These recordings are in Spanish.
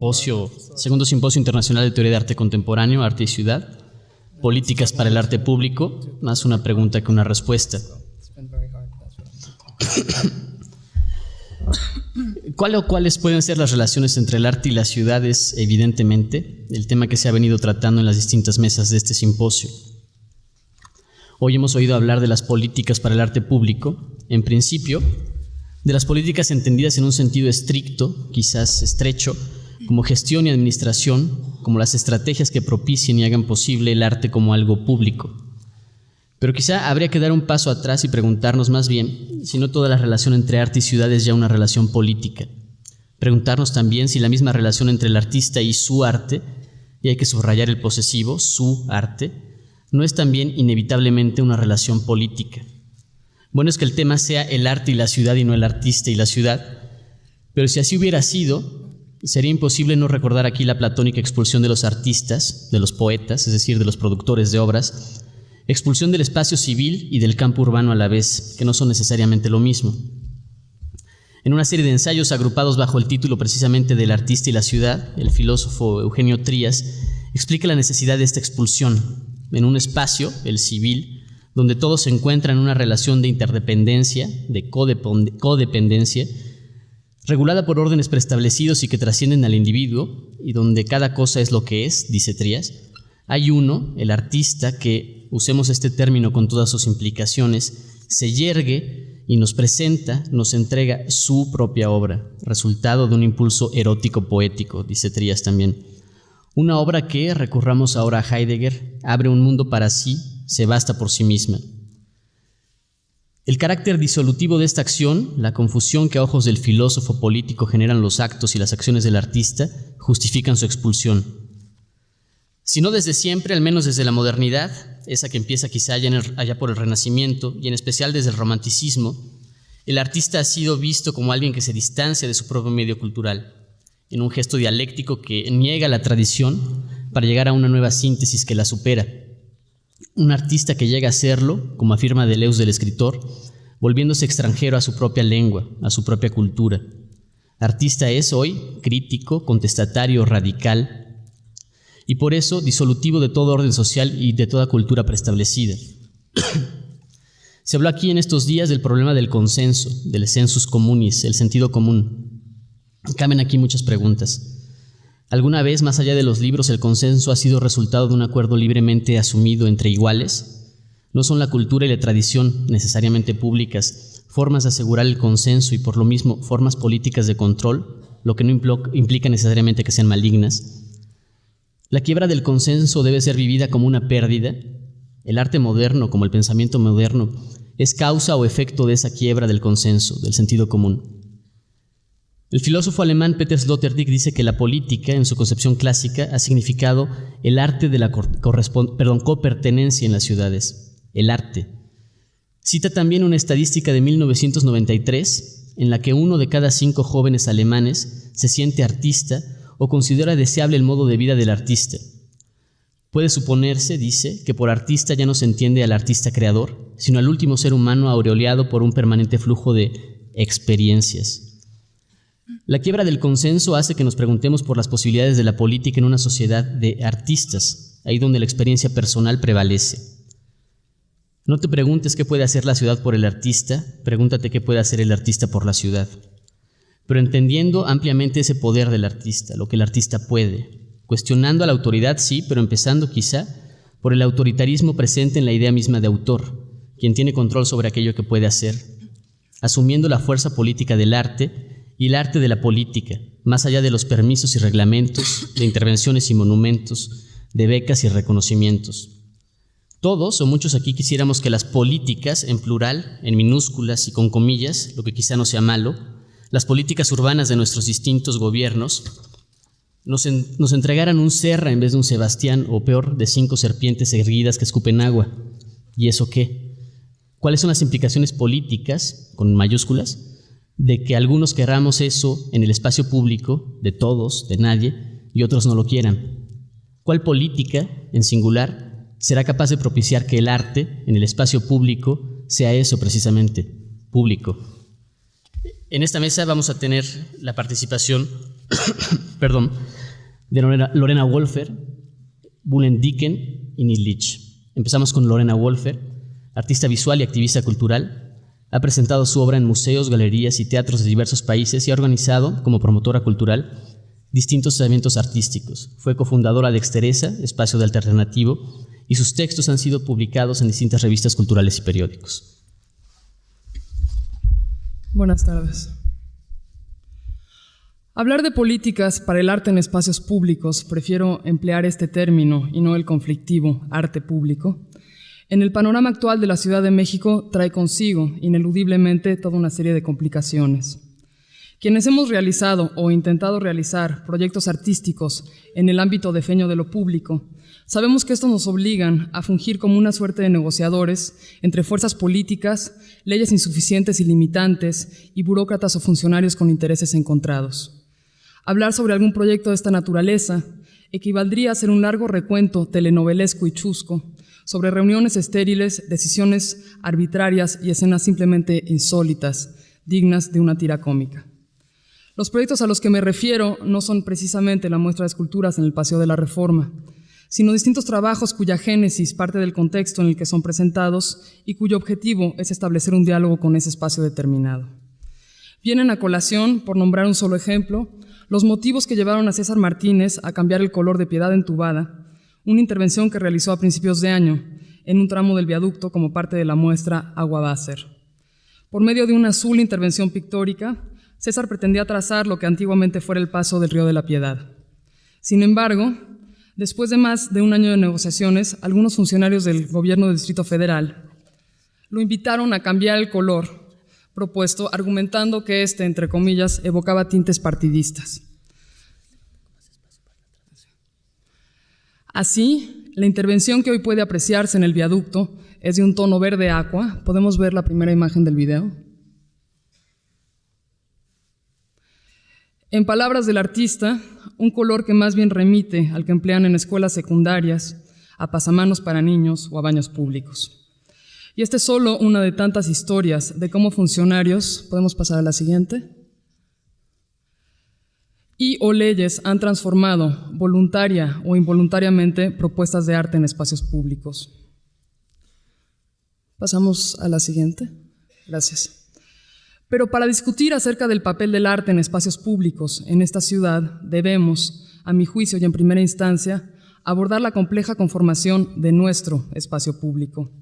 Segundo Simposio Internacional de Teoría de Arte Contemporáneo, Arte y Ciudad, Políticas para el Arte Público, más una pregunta que una respuesta. ¿Cuáles pueden ser las relaciones entre el arte y las ciudades? Evidentemente, el tema que se ha venido tratando en las distintas mesas de este simposio. Hoy hemos oído hablar de las políticas para el arte público, en principio, de las políticas entendidas en un sentido estricto, quizás estrecho, como gestión y administración, como las estrategias que propicien y hagan posible el arte como algo público. Pero quizá habría que dar un paso atrás y preguntarnos más bien si no toda la relación entre arte y ciudad es ya una relación política. Preguntarnos también si la misma relación entre el artista y su arte, y hay que subrayar el posesivo, su arte, no es también inevitablemente una relación política. Bueno es que el tema sea el arte y la ciudad y no el artista y la ciudad, pero si así hubiera sido, sería imposible no recordar aquí la platónica expulsión de los artistas, de los poetas, es decir, de los productores de obras, expulsión del espacio civil y del campo urbano a la vez, que no son necesariamente lo mismo. En una serie de ensayos agrupados bajo el título precisamente del artista y la ciudad, el filósofo Eugenio Trías explica la necesidad de esta expulsión en un espacio, el civil, donde todo se encuentra en una relación de interdependencia, de codependencia, regulada por órdenes preestablecidos y que trascienden al individuo, y donde cada cosa es lo que es, dice Trías. Hay uno, el artista, que, usemos este término con todas sus implicaciones, se yergue y nos presenta, nos entrega su propia obra, resultado de un impulso erótico poético, dice Trías también. Una obra que, recurramos ahora a Heidegger, abre un mundo para sí, se basta por sí misma. El carácter disolutivo de esta acción, la confusión que a ojos del filósofo político generan los actos y las acciones del artista, justifican su expulsión. Si no desde siempre, al menos desde la modernidad, esa que empieza quizá allá por el Renacimiento, y en especial desde el Romanticismo, el artista ha sido visto como alguien que se distancia de su propio medio cultural, en un gesto dialéctico que niega la tradición para llegar a una nueva síntesis que la supera. Un artista que llega a serlo, como afirma Deleuze del escritor, volviéndose extranjero a su propia lengua, a su propia cultura. Artista es hoy crítico, contestatario, radical, y por eso disolutivo de todo orden social y de toda cultura preestablecida. Se habló aquí en estos días del problema del consenso, del sensus communis, el sentido común. Caben aquí muchas preguntas. ¿Alguna vez, más allá de los libros, el consenso ha sido resultado de un acuerdo libremente asumido entre iguales? ¿No son la cultura y la tradición, necesariamente públicas, formas de asegurar el consenso y por lo mismo formas políticas de control, lo que no implica necesariamente que sean malignas? La quiebra del consenso debe ser vivida como una pérdida. El arte moderno, como el pensamiento moderno, es causa o efecto de esa quiebra del consenso, del sentido común. El filósofo alemán Peter Sloterdijk dice que la política, en su concepción clásica, ha significado el arte de la copertenencia en las ciudades, el arte. Cita también una estadística de 1993, en la que 1 de cada 5 jóvenes alemanes se siente artista o considera deseable el modo de vida del artista. Puede suponerse, dice, que por artista ya no se entiende al artista creador, sino al último ser humano aureoleado por un permanente flujo de experiencias. La quiebra del consenso hace que nos preguntemos por las posibilidades de la política en una sociedad de artistas, ahí donde la experiencia personal prevalece. No te preguntes qué puede hacer la ciudad por el artista, pregúntate qué puede hacer el artista por la ciudad. Pero entendiendo ampliamente ese poder del artista, lo que el artista puede, cuestionando a la autoridad, sí, pero empezando quizá por el autoritarismo presente en la idea misma de autor, quien tiene control sobre aquello que puede hacer, asumiendo la fuerza política del arte y el arte de la política, más allá de los permisos y reglamentos, de intervenciones y monumentos, de becas y reconocimientos. Todos o muchos aquí quisiéramos que las políticas, en plural, en minúsculas y con comillas, lo que quizá no sea malo, las políticas urbanas de nuestros distintos gobiernos, nos entregaran un Serra en vez de un Sebastián, o peor, de 5 serpientes erguidas que escupen agua. ¿Y eso qué? ¿Cuáles son las implicaciones políticas, con mayúsculas, de que algunos querramos eso en el espacio público, de todos, de nadie, y otros no lo quieran? ¿Cuál política, en singular, será capaz de propiciar que el arte, en el espacio público, sea eso precisamente, público? En esta mesa vamos a tener la participación perdón, de Lorena Wolfer, Bullen Dicken y Neil Leach. Empezamos con Lorena Wolfer, artista visual y activista cultural. Ha presentado su obra en museos, galerías y teatros de diversos países y ha organizado, como promotora cultural, distintos eventos artísticos. Fue cofundadora de Exteresa, espacio de alternativo, y sus textos han sido publicados en distintas revistas culturales y periódicos. Buenas tardes. Hablar de políticas para el arte en espacios públicos, prefiero emplear este término y no el conflictivo arte público. En el panorama actual de la Ciudad de México trae consigo, ineludiblemente, toda una serie de complicaciones. Quienes hemos realizado o intentado realizar proyectos artísticos en el ámbito defeño de lo público, sabemos que estos nos obligan a fungir como una suerte de negociadores entre fuerzas políticas, leyes insuficientes y limitantes y burócratas o funcionarios con intereses encontrados. Hablar sobre algún proyecto de esta naturaleza equivaldría a hacer un largo recuento telenovelesco y chusco sobre reuniones estériles, decisiones arbitrarias y escenas simplemente insólitas, dignas de una tira cómica. Los proyectos a los que me refiero no son precisamente la muestra de esculturas en el Paseo de la Reforma, sino distintos trabajos cuya génesis parte del contexto en el que son presentados y cuyo objetivo es establecer un diálogo con ese espacio determinado. Vienen a colación, por nombrar un solo ejemplo, los motivos que llevaron a César Martínez a cambiar el color de Piedad Entubada, una intervención que realizó a principios de año en un tramo del viaducto como parte de la muestra Agua Bácer. Por medio de una azul intervención pictórica, César pretendía trazar lo que antiguamente fuera el paso del Río de la Piedad. Sin embargo, después de más de un año de negociaciones, algunos funcionarios del gobierno del Distrito Federal lo invitaron a cambiar el color propuesto, argumentando que este, entre comillas, evocaba tintes partidistas. Así, la intervención que hoy puede apreciarse en el viaducto es de un tono verde aqua. ¿Podemos ver la primera imagen del video? En palabras del artista, un color que más bien remite al que emplean en escuelas secundarias, a pasamanos para niños o a baños públicos. Y esta es solo una de tantas historias de cómo funcionarios, podemos pasar a la siguiente, y o leyes han transformado voluntaria o involuntariamente propuestas de arte en espacios públicos. Pasamos a la siguiente. Gracias. Pero para discutir acerca del papel del arte en espacios públicos en esta ciudad, debemos, a mi juicio y en primera instancia, abordar la compleja conformación de nuestro espacio público.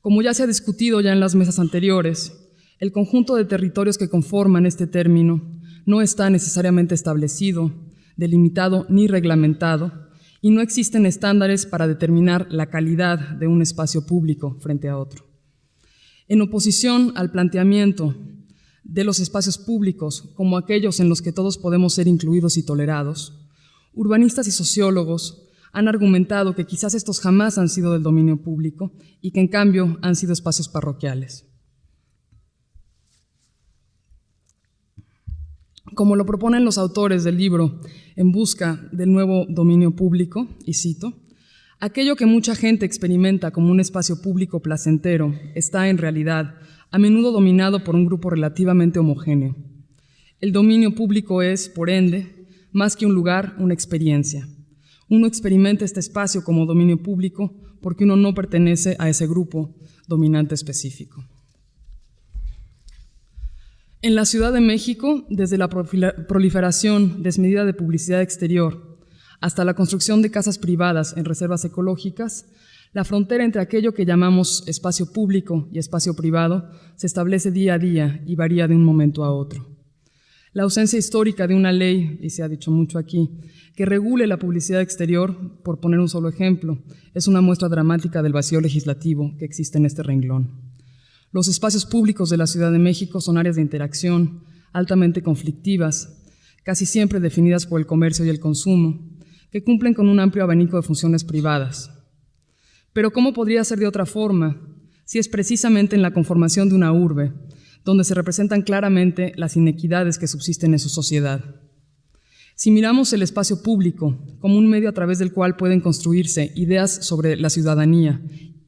Como ya se ha discutido ya en las mesas anteriores, el conjunto de territorios que conforman este término no está necesariamente establecido, delimitado ni reglamentado, y no existen estándares para determinar la calidad de un espacio público frente a otro. En oposición al planteamiento de los espacios públicos como aquellos en los que todos podemos ser incluidos y tolerados, urbanistas y sociólogos han argumentado que quizás estos jamás han sido del dominio público y que en cambio han sido espacios parroquiales. Como lo proponen los autores del libro En busca del nuevo dominio público, y cito, aquello que mucha gente experimenta como un espacio público placentero está, en realidad, a menudo dominado por un grupo relativamente homogéneo. El dominio público es, por ende, más que un lugar, una experiencia. Uno experimenta este espacio como dominio público porque uno no pertenece a ese grupo dominante específico. En la Ciudad de México, desde la proliferación desmedida de publicidad exterior hasta la construcción de casas privadas en reservas ecológicas, la frontera entre aquello que llamamos espacio público y espacio privado se establece día a día y varía de un momento a otro. La ausencia histórica de una ley, y se ha dicho mucho aquí, que regule la publicidad exterior, por poner un solo ejemplo, es una muestra dramática del vacío legislativo que existe en este renglón. Los espacios públicos de la Ciudad de México son áreas de interacción altamente conflictivas, casi siempre definidas por el comercio y el consumo, que cumplen con un amplio abanico de funciones privadas. Pero ¿cómo podría ser de otra forma si es precisamente en la conformación de una urbe donde se representan claramente las inequidades que subsisten en su sociedad? Si miramos el espacio público como un medio a través del cual pueden construirse ideas sobre la ciudadanía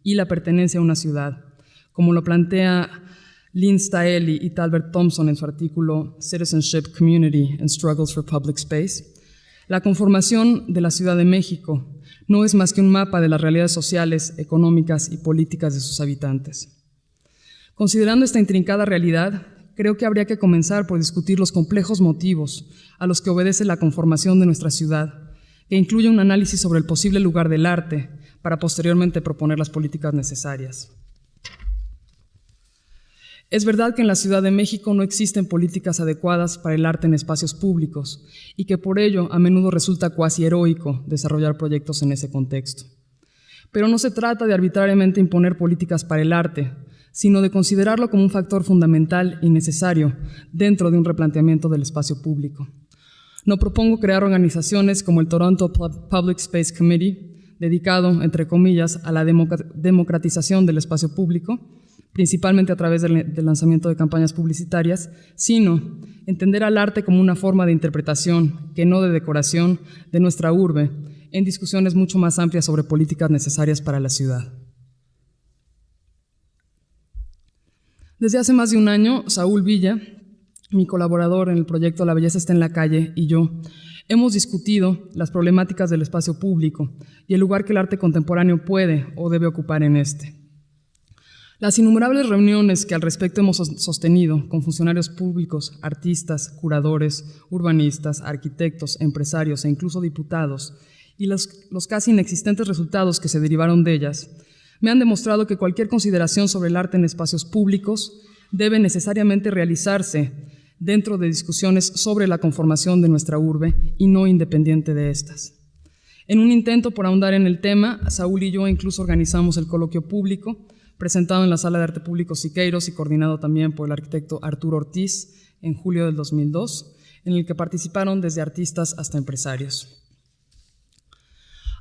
y la pertenencia a una ciudad, como lo plantea Lynn Staeli y Talbert Thompson en su artículo Citizenship, Community and Struggles for Public Space, la conformación de la Ciudad de México no es más que un mapa de las realidades sociales, económicas y políticas de sus habitantes. Considerando esta intrincada realidad, creo que habría que comenzar por discutir los complejos motivos a los que obedece la conformación de nuestra ciudad, que incluye un análisis sobre el posible lugar del arte para posteriormente proponer las políticas necesarias. Es verdad que en la Ciudad de México no existen políticas adecuadas para el arte en espacios públicos y que por ello a menudo resulta cuasi heroico desarrollar proyectos en ese contexto. Pero no se trata de arbitrariamente imponer políticas para el arte, sino de considerarlo como un factor fundamental y necesario dentro de un replanteamiento del espacio público. No propongo crear organizaciones como el Toronto Public Space Committee, dedicado, entre comillas, a la democratización del espacio público, principalmente a través del lanzamiento de campañas publicitarias, sino entender al arte como una forma de interpretación, que no de decoración, de nuestra urbe, en discusiones mucho más amplias sobre políticas necesarias para la ciudad. Desde hace más de un año, Saúl Villa, mi colaborador en el proyecto La Belleza está en la calle, y yo, hemos discutido las problemáticas del espacio público y el lugar que el arte contemporáneo puede o debe ocupar en este. Las innumerables reuniones que al respecto hemos sostenido con funcionarios públicos, artistas, curadores, urbanistas, arquitectos, empresarios e incluso diputados, y los casi inexistentes resultados que se derivaron de ellas, me han demostrado que cualquier consideración sobre el arte en espacios públicos debe necesariamente realizarse dentro de discusiones sobre la conformación de nuestra urbe y no independiente de estas. En un intento por ahondar en el tema, Saúl y yo incluso organizamos el coloquio público, presentado en la Sala de Arte Público Siqueiros y coordinado también por el arquitecto Arturo Ortiz en julio del 2002, en el que participaron desde artistas hasta empresarios.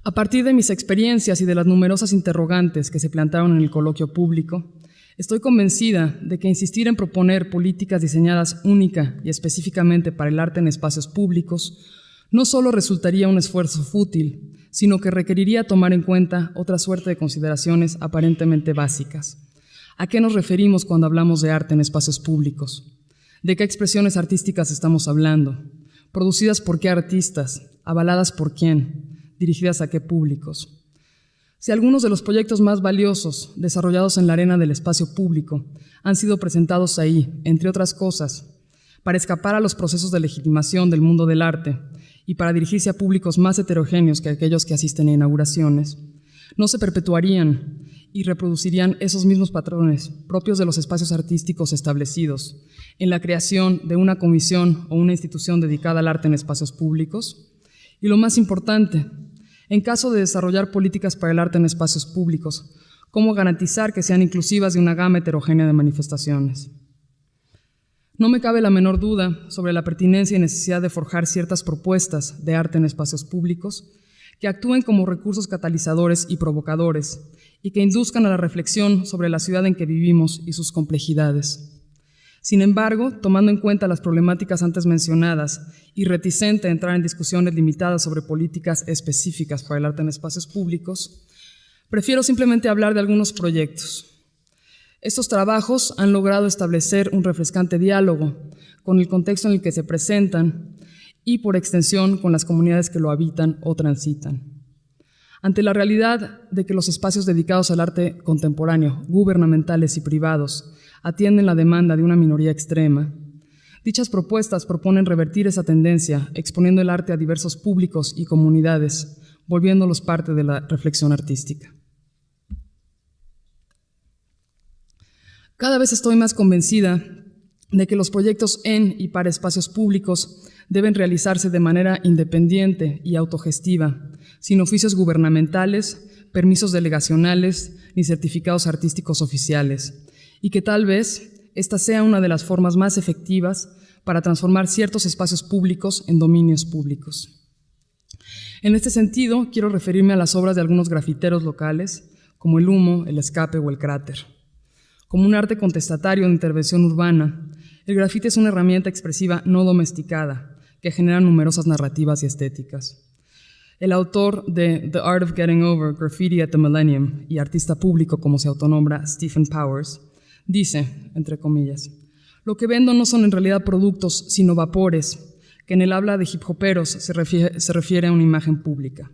A partir de mis experiencias y de las numerosas interrogantes que se plantearon en el coloquio público, estoy convencida de que insistir en proponer políticas diseñadas única y específicamente para el arte en espacios públicos no solo resultaría un esfuerzo fútil, sino que requeriría tomar en cuenta otra suerte de consideraciones aparentemente básicas. ¿A qué nos referimos cuando hablamos de arte en espacios públicos? ¿De qué expresiones artísticas estamos hablando? ¿Producidas por qué artistas? ¿Avaladas por quién? ¿Dirigidas a qué públicos? Si algunos de los proyectos más valiosos desarrollados en la arena del espacio público han sido presentados ahí, entre otras cosas, para escapar a los procesos de legitimación del mundo del arte y para dirigirse a públicos más heterogéneos que aquellos que asisten a inauguraciones, no se perpetuarían y reproducirían esos mismos patrones propios de los espacios artísticos establecidos en la creación de una comisión o una institución dedicada al arte en espacios públicos. Y lo más importante, en caso de desarrollar políticas para el arte en espacios públicos, ¿cómo garantizar que sean inclusivas de una gama heterogénea de manifestaciones? No me cabe la menor duda sobre la pertinencia y necesidad de forjar ciertas propuestas de arte en espacios públicos que actúen como recursos catalizadores y provocadores y que induzcan a la reflexión sobre la ciudad en que vivimos y sus complejidades. Sin embargo, tomando en cuenta las problemáticas antes mencionadas y reticente a entrar en discusiones limitadas sobre políticas específicas para el arte en espacios públicos, prefiero simplemente hablar de algunos proyectos. Estos trabajos han logrado establecer un refrescante diálogo con el contexto en el que se presentan y, por extensión, con las comunidades que lo habitan o transitan. Ante la realidad de que los espacios dedicados al arte contemporáneo, gubernamentales y privados, atienden la demanda de una minoría extrema, dichas propuestas proponen revertir esa tendencia, exponiendo el arte a diversos públicos y comunidades, volviéndolos parte de la reflexión artística. Cada vez estoy más convencida de que los proyectos en y para espacios públicos deben realizarse de manera independiente y autogestiva, sin oficios gubernamentales, permisos delegacionales ni certificados artísticos oficiales, y que tal vez esta sea una de las formas más efectivas para transformar ciertos espacios públicos en dominios públicos. En este sentido, quiero referirme a las obras de algunos grafiteros locales, como El Humo, El Escape o El Cráter. Como un arte contestatario de intervención urbana, el grafite es una herramienta expresiva no domesticada que genera numerosas narrativas y estéticas. El autor de The Art of Getting Over Graffiti at the Millennium y artista público como se autonombra Stephen Powers, Dice, entre comillas, lo que vendo no son en realidad productos, sino vapores, que en el habla de hip hoperos se refiere a una imagen pública.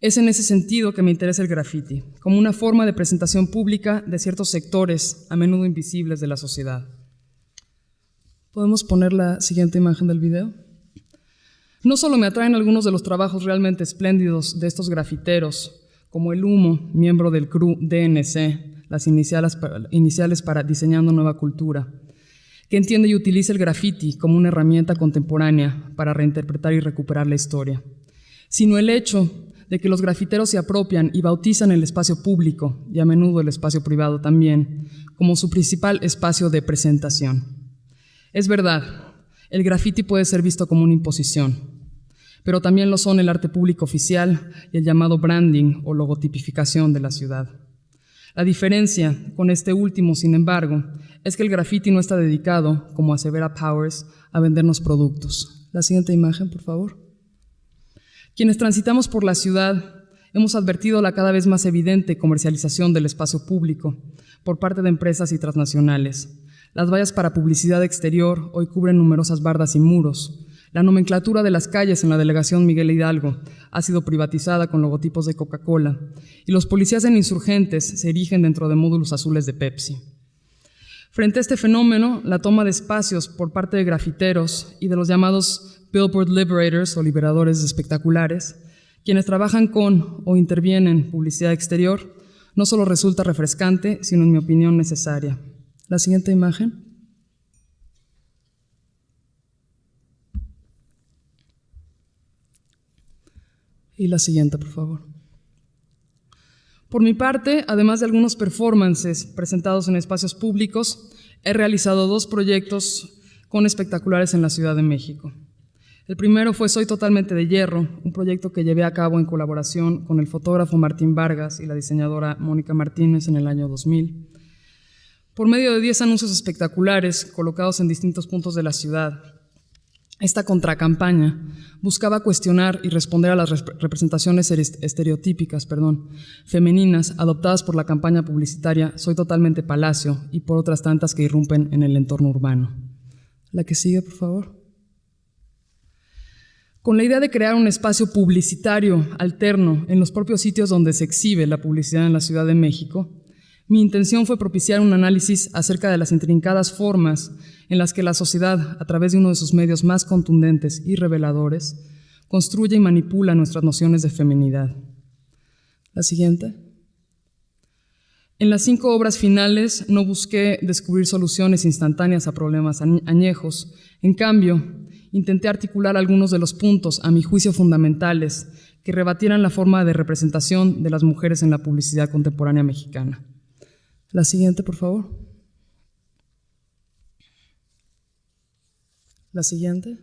Es en ese sentido que me interesa el graffiti, como una forma de presentación pública de ciertos sectores, a menudo invisibles de la sociedad. ¿Podemos poner la siguiente imagen del video? No solo me atraen algunos de los trabajos realmente espléndidos de estos grafiteros, como el Humo, miembro del crew DNC, las iniciales para Diseñando Nueva Cultura, que entiende y utiliza el graffiti como una herramienta contemporánea para reinterpretar y recuperar la historia, sino el hecho de que los grafiteros se apropian y bautizan el espacio público, y a menudo el espacio privado también, como su principal espacio de presentación. Es verdad, el graffiti puede ser visto como una imposición, pero también lo son el arte público oficial y el llamado branding o logotipificación de la ciudad. La diferencia con este último, sin embargo, es que el graffiti no está dedicado, como asevera Powers, a vendernos productos. La siguiente imagen, por favor. Quienes transitamos por la ciudad hemos advertido la cada vez más evidente comercialización del espacio público por parte de empresas y transnacionales. Las vallas para publicidad exterior hoy cubren numerosas bardas y muros. La nomenclatura de las calles en la delegación Miguel Hidalgo ha sido privatizada con logotipos de Coca-Cola y los policías en Insurgentes se erigen dentro de módulos azules de Pepsi. Frente a este fenómeno, la toma de espacios por parte de grafiteros y de los llamados Billboard Liberators o liberadores espectaculares, quienes trabajan con o intervienen en publicidad exterior, no solo resulta refrescante, sino en mi opinión necesaria. La siguiente imagen. Y la siguiente, por favor. Por mi parte, además de algunos performances presentados en espacios públicos, he realizado 2 proyectos con espectaculares en la Ciudad de México. El primero fue Soy Totalmente de Hierro, un proyecto que llevé a cabo en colaboración con el fotógrafo Martín Vargas y la diseñadora Mónica Martínez en el año 2000. Por medio de 10 anuncios espectaculares colocados en distintos puntos de la ciudad, esta contracampaña buscaba cuestionar y responder a las representaciones estereotípicas femeninas adoptadas por la campaña publicitaria Soy Totalmente Palacio y por otras tantas que irrumpen en el entorno urbano. La que sigue, por favor. Con la idea de crear un espacio publicitario alterno en los propios sitios donde se exhibe la publicidad en la Ciudad de México, mi intención fue propiciar un análisis acerca de las intrincadas formas en las que la sociedad, a través de uno de sus medios más contundentes y reveladores, construye y manipula nuestras nociones de feminidad. La siguiente. En las 5 obras finales no busqué descubrir soluciones instantáneas a problemas añejos. En cambio, intenté articular algunos de los puntos, a mi juicio fundamentales, que rebatieran la forma de representación de las mujeres en la publicidad contemporánea mexicana. La siguiente, por favor. La siguiente.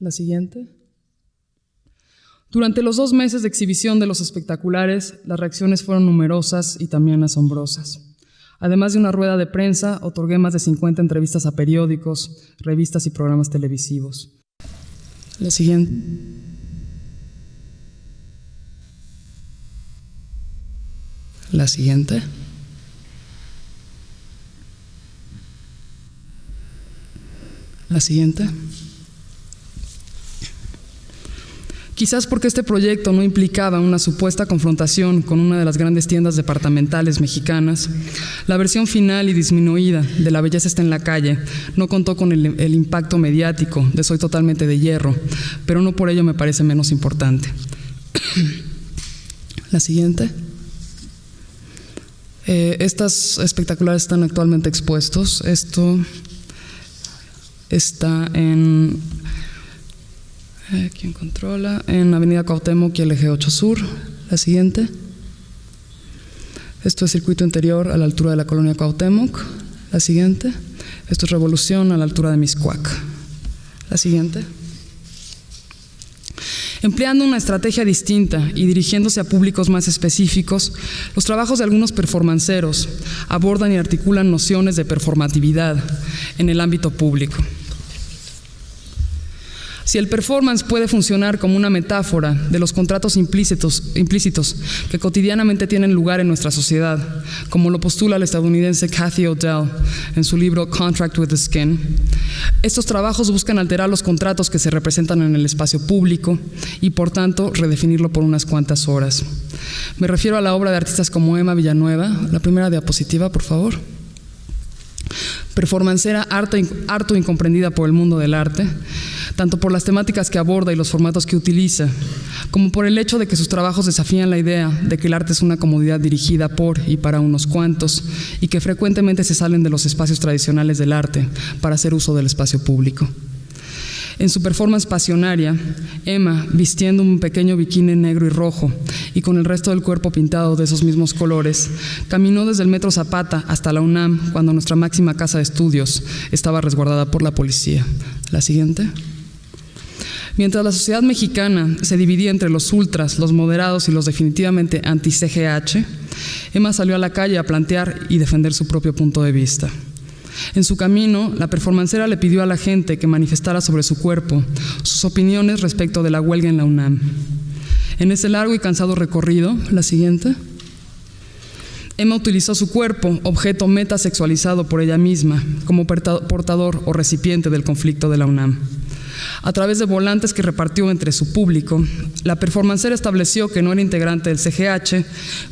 La siguiente. Durante los 2 meses de exhibición de los espectaculares, las reacciones fueron numerosas y también asombrosas. Además de una rueda de prensa, otorgué más de 50 entrevistas a periódicos, revistas y programas televisivos. La siguiente. La siguiente. La siguiente. Quizás porque este proyecto no implicaba una supuesta confrontación con una de las grandes tiendas departamentales mexicanas, la versión final y disminuida de La belleza está en la calle no contó con el impacto mediático de Soy Totalmente de Hierro, pero no por ello me parece menos importante. La siguiente. Estas espectaculares están actualmente expuestos. Esto está en ¿quién controla? En Avenida Cuauhtémoc y el Eje 8 Sur. La siguiente. Esto es Circuito Interior a la altura de la colonia Cuauhtémoc. La siguiente. Esto es Revolución a la altura de Mixcoac. La siguiente. Empleando una estrategia distinta y dirigiéndose a públicos más específicos, los trabajos de algunos performanceros abordan y articulan nociones de performatividad en el ámbito público. Si el performance puede funcionar como una metáfora de los contratos implícitos que cotidianamente tienen lugar en nuestra sociedad, como lo postula la estadounidense Cathy O'Dell en su libro Contract with the Skin, estos trabajos buscan alterar los contratos que se representan en el espacio público y, por tanto, redefinirlo por unas cuantas horas. Me refiero a la obra de artistas como Emma Villanueva. La primera diapositiva, por favor. Performancera harto incomprendida por el mundo del arte, tanto por las temáticas que aborda y los formatos que utiliza, como por el hecho de que sus trabajos desafían la idea de que el arte es una comodidad dirigida por y para unos cuantos, y que frecuentemente se salen de los espacios tradicionales del arte para hacer uso del espacio público. En su performance pasionaria, Emma, vistiendo un pequeño bikini negro y rojo y con el resto del cuerpo pintado de esos mismos colores, caminó desde el Metro Zapata hasta la UNAM cuando nuestra máxima casa de estudios estaba resguardada por la policía. La siguiente. Mientras la sociedad mexicana se dividía entre los ultras, los moderados y los definitivamente anti-CGH, Emma salió a la calle a plantear y defender su propio punto de vista. En su camino, la performancera le pidió a la gente que manifestara sobre su cuerpo sus opiniones respecto de la huelga en la UNAM. En ese largo y cansado recorrido, la siguiente, Emma utilizó su cuerpo, objeto metasexualizado por ella misma, como portador o recipiente del conflicto de la UNAM. A través de volantes que repartió entre su público, la performancera estableció que no era integrante del CGH,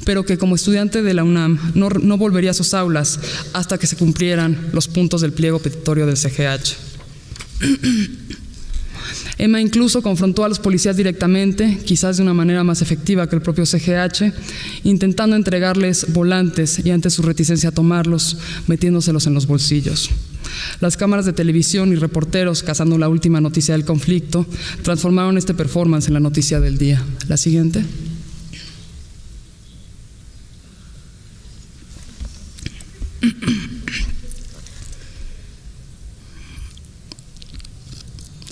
pero que como estudiante de la UNAM no volvería a sus aulas hasta que se cumplieran los puntos del pliego petitorio del CGH. Emma incluso confrontó a los policías directamente, quizás de una manera más efectiva que el propio CGH, intentando entregarles volantes y ante su reticencia a tomarlos, metiéndoselos en los bolsillos. Las cámaras de televisión y reporteros, cazando la última noticia del conflicto, transformaron este performance en la noticia del día. La siguiente.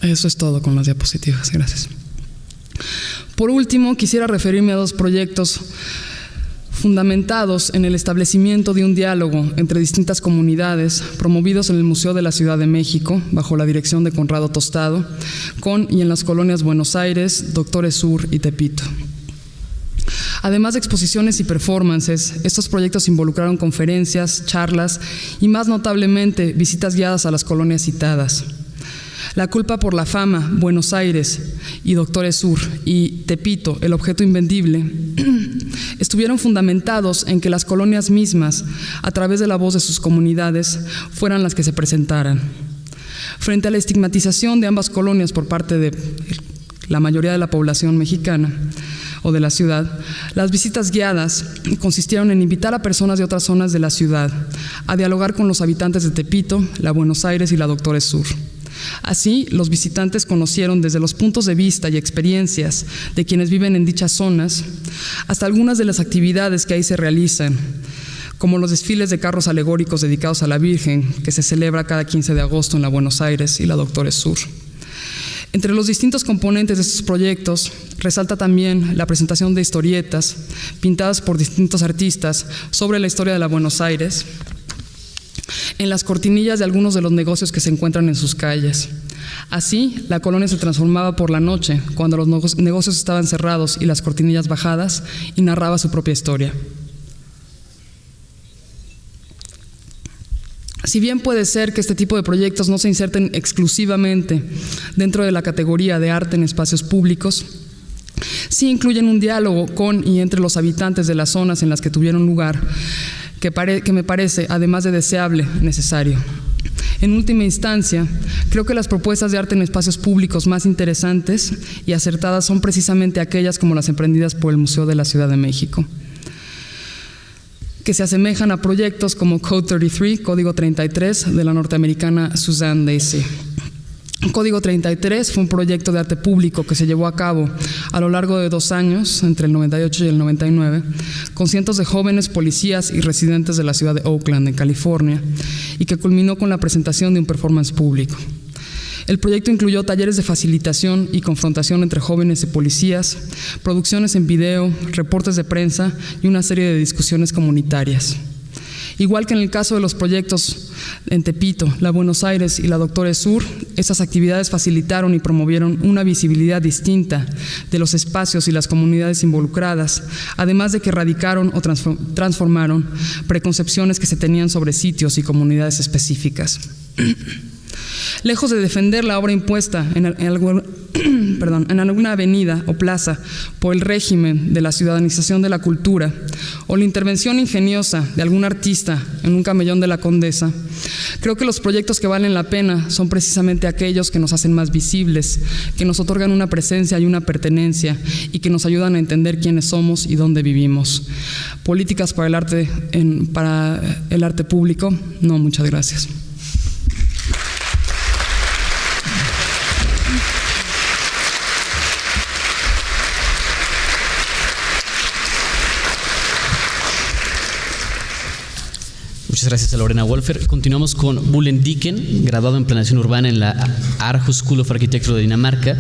Eso es todo con las diapositivas. Gracias. Por último, quisiera referirme a dos proyectos fundamentados en el establecimiento de un diálogo entre distintas comunidades, promovidos en el Museo de la Ciudad de México, bajo la dirección de Conrado Tostado, con y en las colonias Buenos Aires, Doctores Sur y Tepito. Además de exposiciones y performances, estos proyectos involucraron conferencias, charlas y, más notablemente, visitas guiadas a las colonias citadas. La culpa por la fama, Buenos Aires y Doctores Sur y Tepito, el objeto invendible, estuvieron fundamentados en que las colonias mismas, a través de la voz de sus comunidades, fueran las que se presentaran. Frente a la estigmatización de ambas colonias por parte de la mayoría de la población mexicana o de la ciudad, las visitas guiadas consistieron en invitar a personas de otras zonas de la ciudad a dialogar con los habitantes de Tepito, la Buenos Aires y la Doctores Sur. Así, los visitantes conocieron desde los puntos de vista y experiencias de quienes viven en dichas zonas hasta algunas de las actividades que ahí se realizan, como los desfiles de carros alegóricos dedicados a la Virgen, que se celebra cada 15 de agosto en la Buenos Aires y la Doctores Sur. Entre los distintos componentes de estos proyectos, resalta también la presentación de historietas pintadas por distintos artistas sobre la historia de la Buenos Aires, en las cortinillas de algunos de los negocios que se encuentran en sus calles. Así, la colonia se transformaba por la noche, cuando los negocios estaban cerrados y las cortinillas bajadas, y narraba su propia historia. Si bien puede ser que este tipo de proyectos no se inserten exclusivamente dentro de la categoría de arte en espacios públicos, sí incluyen un diálogo con y entre los habitantes de las zonas en las que tuvieron lugar, que me parece, además de deseable, necesario. En última instancia, creo que las propuestas de arte en espacios públicos más interesantes y acertadas son precisamente aquellas como las emprendidas por el Museo de la Ciudad de México, que se asemejan a proyectos como Code 33, Código 33, de la norteamericana Suzanne Lacy. Código 33 fue un proyecto de arte público que se llevó a cabo a lo largo de 2 años, entre el 98 y el 99, con cientos de jóvenes policías y residentes de la ciudad de Oakland, en California, y que culminó con la presentación de un performance público. El proyecto incluyó talleres de facilitación y confrontación entre jóvenes y policías, producciones en video, reportes de prensa y una serie de discusiones comunitarias. Igual que en el caso de los proyectos en Tepito, la Buenos Aires y la Doctores Sur, esas actividades facilitaron y promovieron una visibilidad distinta de los espacios y las comunidades involucradas, además de que erradicaron o transformaron preconcepciones que se tenían sobre sitios y comunidades específicas. Lejos de defender la obra impuesta en alguna avenida o plaza por el régimen de la ciudadanización de la cultura o la intervención ingeniosa de algún artista en un camellón de la Condesa, creo que los proyectos que valen la pena son precisamente aquellos que nos hacen más visibles, que nos otorgan una presencia y una pertenencia y que nos ayudan a entender quiénes somos y dónde vivimos. Políticas para el arte público, no, muchas gracias. Muchas gracias a Lorena Wolfer. Continuamos con Bullen Dicken, graduado en planeación urbana en la Aarhus School of Architecture de Dinamarca.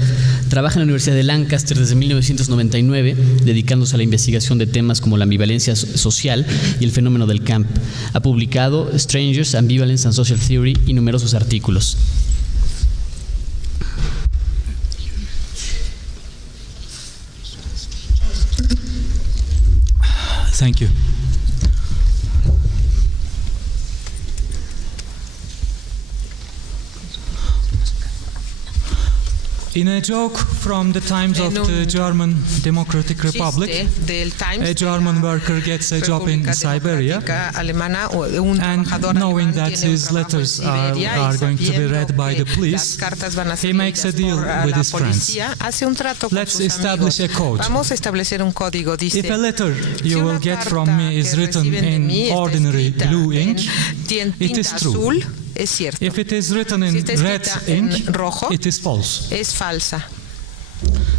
Trabaja en la Universidad de Lancaster desde 1999, dedicándose a la investigación de temas como la ambivalencia social y el fenómeno del camp. Ha publicado Strangers, Ambivalence and Social Theory y numerosos artículos. Thank you. In a joke from the times of the German Democratic Republic, a German worker gets a job in Siberia, and knowing that his letters are going to be read by the police, he makes a deal with his friends. Let's establish a code. If a letter you will get from me is written in ordinary blue ink, it is true. If it is written in red ink, it is false. Es falsa.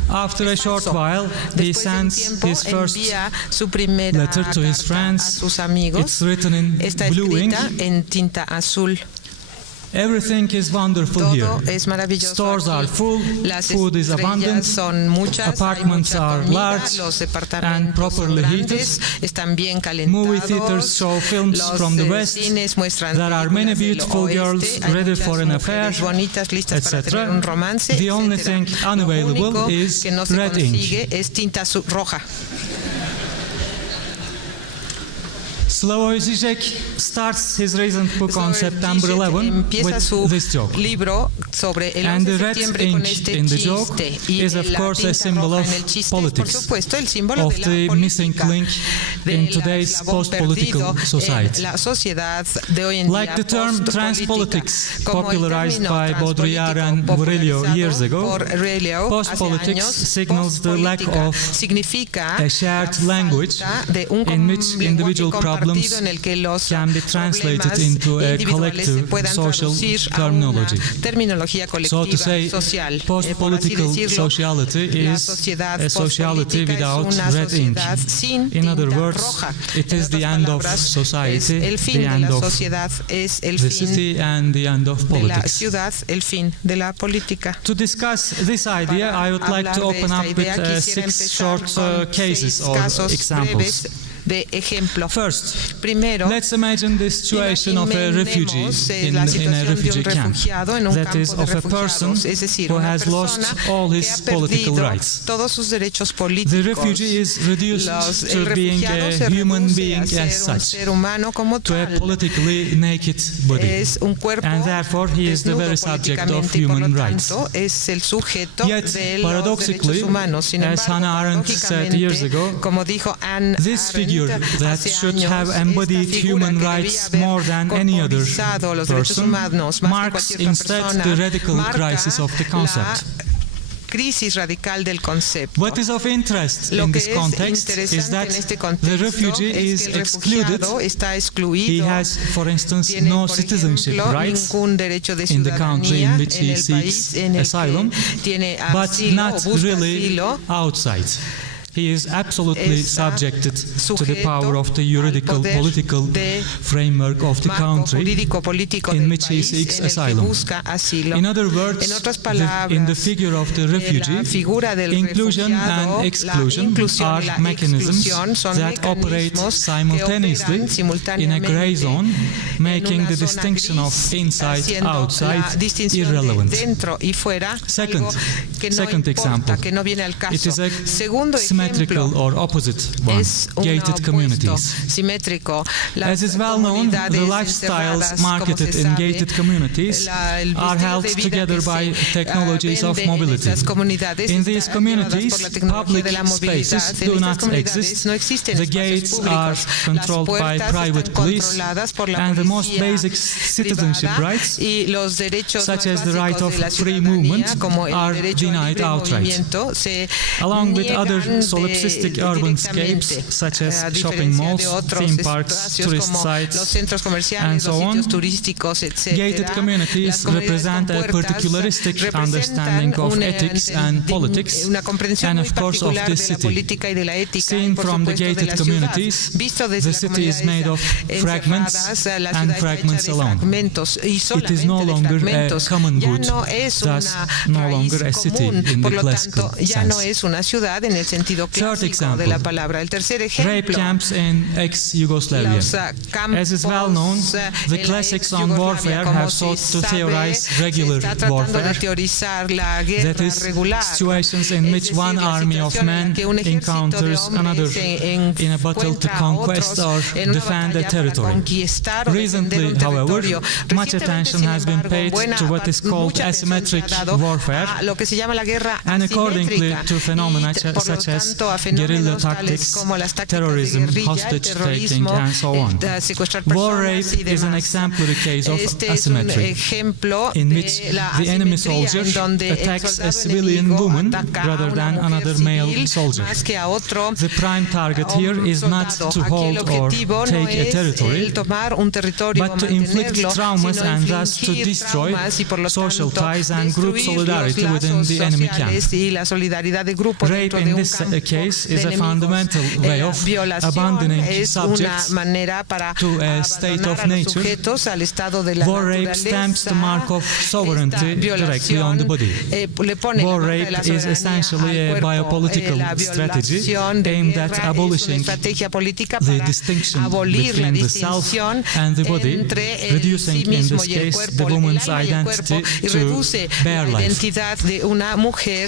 After a short while, he sends his first letter to his friends. It's written in blue ink. En tinta azul. Everything is wonderful here. Stores are full, food is abundant, apartments are large and properly heated. Movie theaters show films from the West. There are many beautiful girls ready for an affair, etc. The only thing unavailable is red ink. Slavoj Žižek starts his recent book on September 11 with this joke. And the red ink in the joke is of course a symbol of politics, of the missing link in today's post-political society. Like the term transpolitics, popularized by Baudrillard and Murillo years ago, post-politics signals the lack of a shared language in which individual problems can be translated into a collective social terminology. So to say, post-political sociality is a sociality without red ink. In other words, it is the end of society, the end of the city, and the end of politics. To discuss this idea, I would like to open up with 6 short cases or examples. First, let's imagine the situation of a refugee in a refugee camp, that is, of a person who has lost all his political rights. The refugee is reduced to being a human being as such, to a politically naked body, and therefore he is the very subject of human rights. Yet, paradoxically, as Hannah Arendt said years ago, this figure that should have embodied human rights more than any other person marks instead the radical crisis of the concept. What is of interest in this context is that the refugee is excluded. He has, for instance, no citizenship rights in the country in which he seeks asylum, but not really outside. he is absolutely subjected to the power of the juridical political framework of the country in which he seeks asylum. In other words, in the figure of the refugee, inclusion and exclusion are mechanisms that operate simultaneously in a gray zone, making the distinction of inside-outside irrelevant. Second example, it is a symmetrical or opposite one, gated communities. As is well known, the lifestyles marketed in gated communities are held together by technologies of mobility. In these communities, public spaces do not exist. The gates are controlled by private police, and the most basic citizenship rights, such as the right of free movement, are denied outright. Along with other solipsistic urbanscapes, such as shopping malls, theme parks, tourist sites, and so on, gated communities represent a particularistic understanding of ethics and politics, and of course of this city. Seen from the gated communities, the city is made of fragments and fragments alone. It is no longer a common good, thus no longer a city in the classical sense. Third example, rape camps in ex-Yugoslavia. As is well known, the classics on warfare have sought to theorize regular warfare, that is, situations in which one army of men encounters another in a battle to conquest or defend a territory. Recently, however, much attention has been paid to what is called asymmetric warfare, and accordingly to phenomena such as guerrilla tactics, terrorism, hostage-taking, and so on. War rape is an exemplary case of asymmetry, in which the enemy soldier attacks a civilian woman rather than another male soldier. The prime target here is not to hold or take a territory, but to inflict traumas and thus to destroy social ties and group solidarity within the enemy camp. Rape in this case is a fundamental way of abandoning subjects to a state of nature. War rape stamps the mark of sovereignty directly on the body. War rape is essentially a biopolitical strategy aimed at abolishing the distinction between the self and the body, reducing in this case the woman's identity to bare life.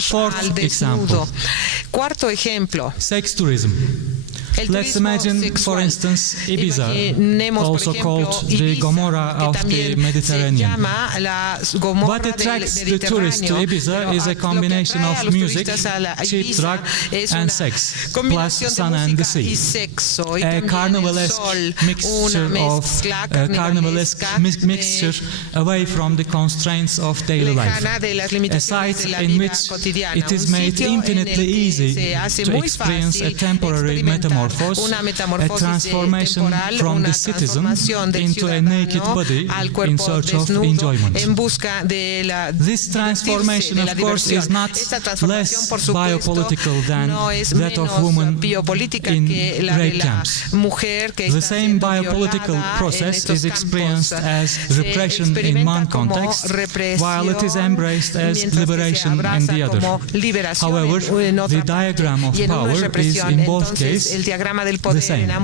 Fourth example, sex tourism. Let's imagine, for instance, Ibiza, also called the Gomorrah of the Mediterranean. What attracts the tourist to Ibiza is a combination of music, cheap drug, and sex, plus sun and the sea. A carnivalesque mixture away from the constraints of daily life. A site in which it is made infinitely easy to experience a temporary metamorphosis, a transformation from the citizen into a naked body in search of enjoyment. This transformation, of course, is not less biopolitical than that of women in rape camps. The same biopolitical process is experienced as repression in one context, while it is embraced as liberation in the other. However, the diagram of power is in both cases the same. In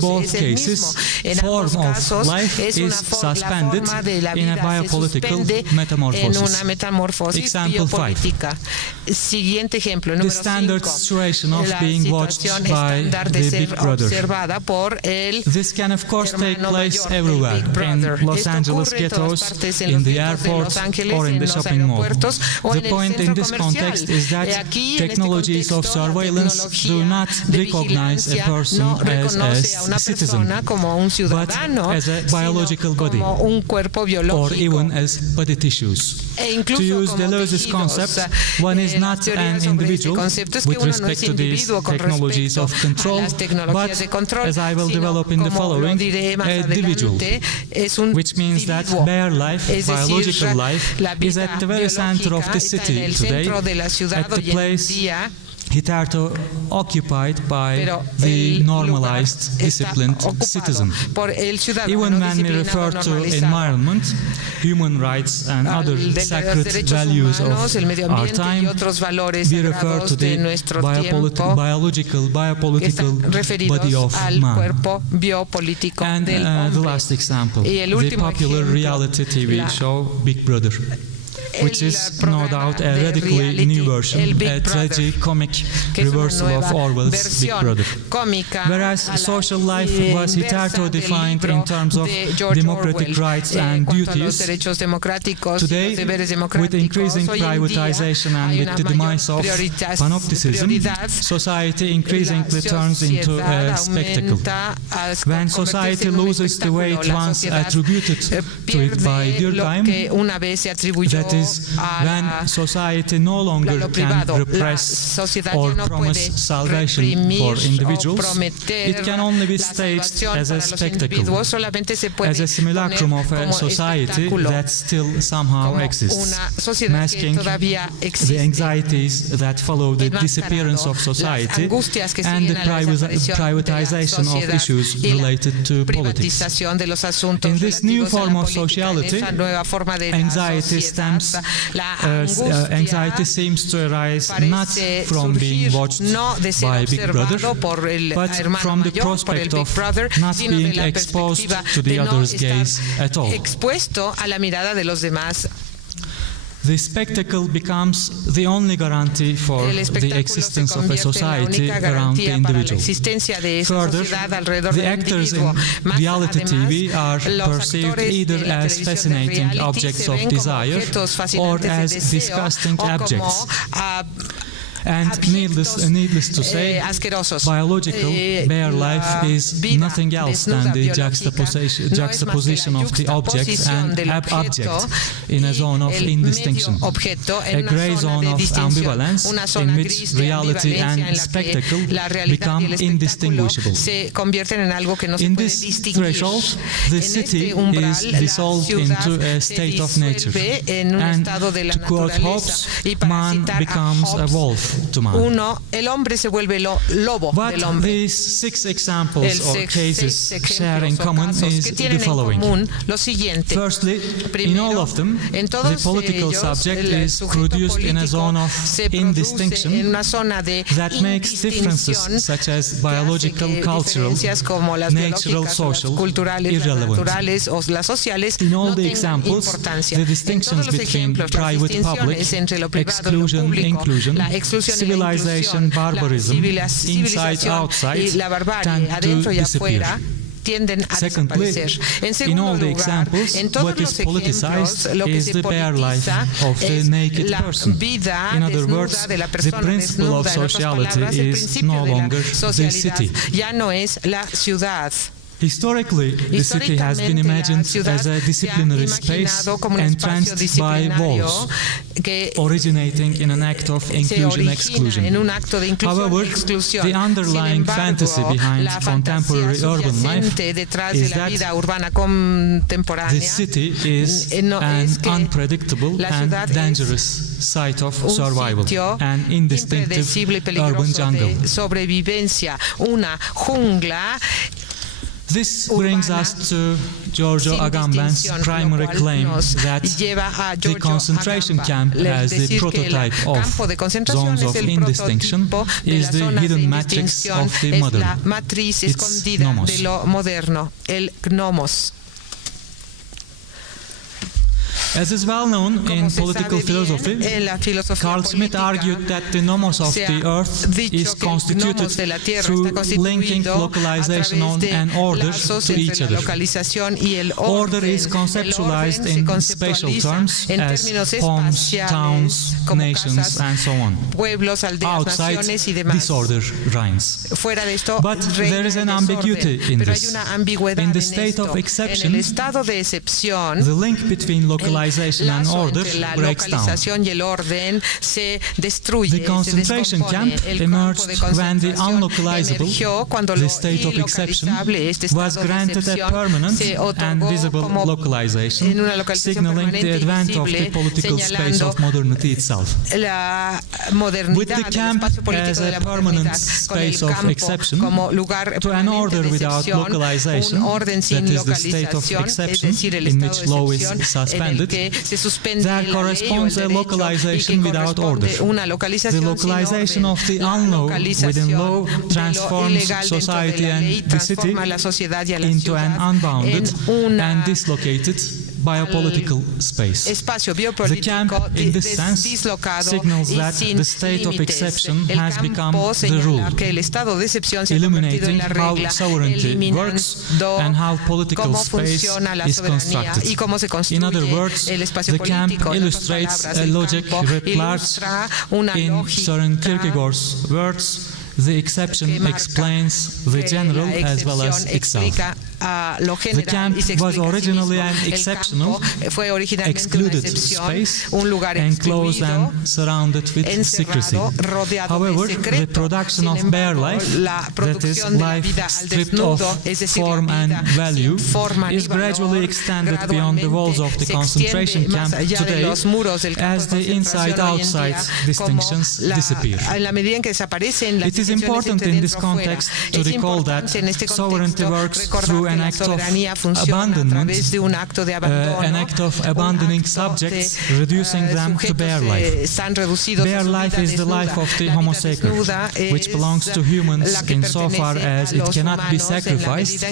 both cases, form of life is suspended in a biopolitical metamorphosis. Example 5. The standard situation of being watched by the Big Brother. This can of course take place everywhere, in Los Angeles ghettos, in the airports, or in the shopping mall. The point in this context is that technologies of surveillance do not recognize a person as a citizen, but as a biological body, or even as body tissues. To use Deleuze's concept, one is not an individual with respect to these technologies of control, but, as I will develop in the following, a individual, which means that bare life, biological life, is at the very center of the city today, at the place hitherto occupied by the normalized, disciplined citizen. Even when we refer to environment, human rights and other sacred values of our time, we refer to the biological, biopolitical body of man. And the last example, the popular reality TV show Big Brother, which is no doubt a radically new version, a tragic-comic reversal of Orwell's Big Brother. Whereas social life was hitherto defined in terms of democratic rights and duties, today, with increasing privatization and with the demise of panopticism, society increasingly turns into a spectacle. When society loses the weight once attributed to it by Durkheim, that is, when society no longer can repress or promise salvation for individuals, it can only be staged as a spectacle, as a simulacrum of a society that still somehow exists, masking the anxieties that follow the disappearance of society and the privatization of issues related to politics. In this new form of sociality, anxiety seems to arise not from being watched by Big Brother, but from the prospect of not being exposed to the other's gaze at all. The spectacle becomes the only guarantee for the existence of a society around the individual. Further, the actors in reality TV are perceived either as fascinating objects of desire or as disgusting abjects. And needless to say, biological bare life is nothing else than the juxtaposition of the object and object in a zone of indistinction, a gray zone of ambivalence in which reality and spectacle become indistinguishable. In this threshold, the city is dissolved into a state of nature, and to quote Hobbes, man becomes a wolf. What these 6 examples or cases share in common is the following. Firstly, in all of them, the political subject is produced in a zone of indistinction that makes differences such as biological, cultural, natural, social, irrelevant. In all the examples, the distinctions between private, public, exclusion, inclusion, civilization, barbarism, inside, outside, tend to disappear. Secondly, in all the examples, what is politicized is the bare life of the naked person. In other words, the principle of sociality is no longer the city. Historically, the city has been imagined as a disciplinary space entranced by walls, originating in an act of inclusion-exclusion. However, the underlying fantasy behind contemporary urban life is that the city is an unpredictable and dangerous site of survival, an indistinctive urban jungle. This brings us to Giorgio Agamben's primary claim that the concentration camp as the prototype of zones of indistinction is the hidden matrix of the modern. It's nomos. As is well known in political philosophy, Carl Schmitt argued that the nomos of the earth is constituted through linking localization and order to each other. Order is conceptualized in spatial terms as homes, towns, nations, and so on. Outside, disorder reigns. But there is an ambiguity in this. In the state of exception, the link between localization localization and order breaks down. The concentration camp emerged when the unlocalizable, the state of exception, was granted a permanent and visible localization, signaling the advent of the political space of modernity itself. With the camp as a permanent space of exception to an order without localization, that is the state of exception in which law is suspended, there corresponds a localization without order. The localization of the unlaw within law transforms society and the city into an unbounded and dislocated biopolitical space. The camp, in this sense, signals that the state of exception has become the rule, illuminating how sovereignty works and how political space is constructed. In other words, the camp illustrates a logic writ large. In Søren Kierkegaard's words, the exception explains the general as well as itself. The camp was originally an exceptional, excluded space, enclosed and surrounded with secrecy. However, the production of bare life, that is, life stripped of form and value, is gradually extended beyond the walls of the concentration camp today as the inside-outside distinctions disappear. It is important in this context to recall that sovereignty works through an act of abandonment, an act of abandoning subjects, reducing them to bare life. Bare life is the life of the homo sacer, which belongs to humans insofar as it cannot be sacrificed,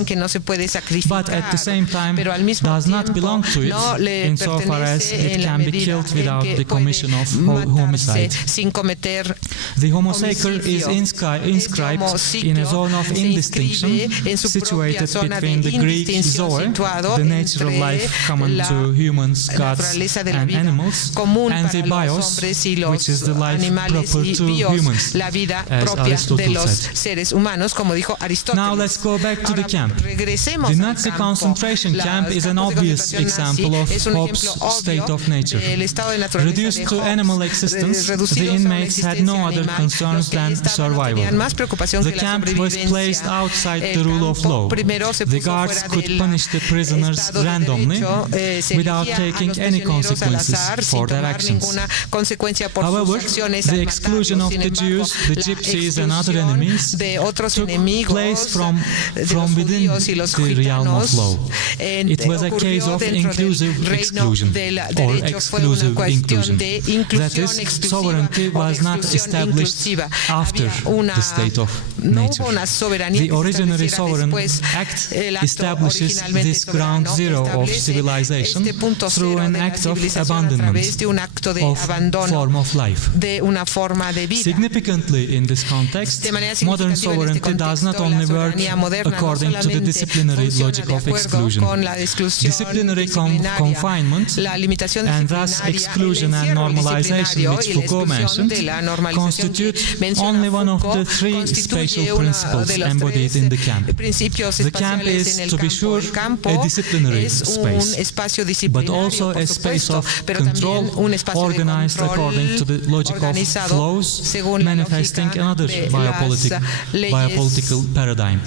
but at the same time does not belong to it insofar as it can be killed without the commission of homicide. The homo sacer is inscribed in a zone of indistinction situated between the Greek zoe, the natural life common to humans, gods and animals, and the bios, which is the life proper to humans, as Aristotle said. Now let's go back to the camp. The Nazi concentration camp is an obvious example of Hobbes' state of nature. Reduced to animal existence, the inmates had no other concerns than survival. The camp was placed outside the rule of law. The guards could punish the prisoners randomly without taking any consequences for their actions. However, the exclusion of the Jews, the Gypsies and other enemies took place from within the realm of law. It was a case of inclusive exclusion or exclusive inclusion. That is, sovereignty was not established after the state of nature. The originary sovereign act establishes this ground zero of civilization through an act of abandonment of form of life. Significantly in this context, modern sovereignty does not only work according to the disciplinary logic of exclusion. Disciplinary confinement and thus exclusion and normalization, which Foucault mentioned, constitute only one of the three spatial principles embodied in the camp. The camp is, to be sure, a disciplinary space, but also a space of control organized according to the logic of flows, manifesting another biopolitical paradigm.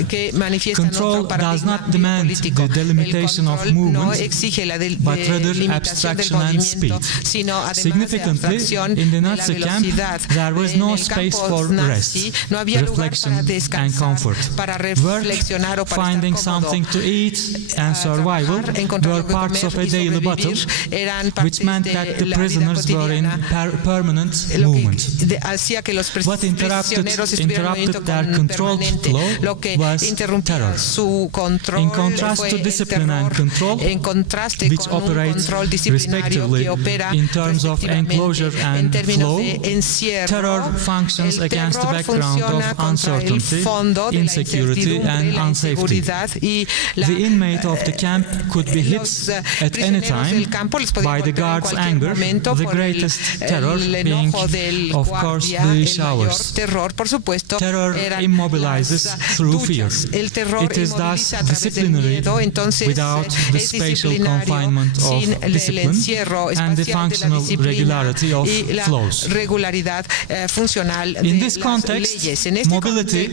Control does not demand the delimitation of movement, but rather abstraction and speed. Significantly, in the Nazi camp, there was no space for rest, reflection and comfort. Work, finding something to eat and survival were parts of a daily battle, which meant that the prisoners were in permanent movement. What interrupted their controlled flow was terror. In contrast to discipline and control, which operate respectively in terms of enclosure and flow, terror functions against the background of uncertainty, insecurity and unsafety. The inmate of the camp could be hit at any time by the guards' anger, the greatest terror being, of course, the showers. Terror immobilizes through fear. It is thus disciplinary without the spatial confinement of discipline and the functional regularity of flows. In this context, mobility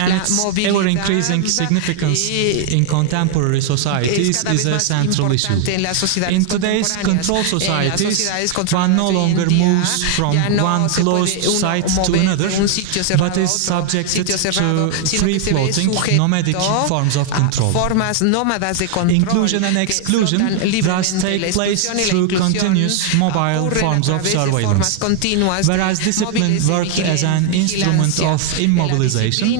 and its ever-increasing significance in contemporary societies is a central issue. In today's control societies, one no longer moves from one closed site to another, but is subjected to free-floating, nomadic forms of control. Inclusion and exclusion thus take place through continuous mobile forms of surveillance, whereas discipline works as an instrument of immobilization.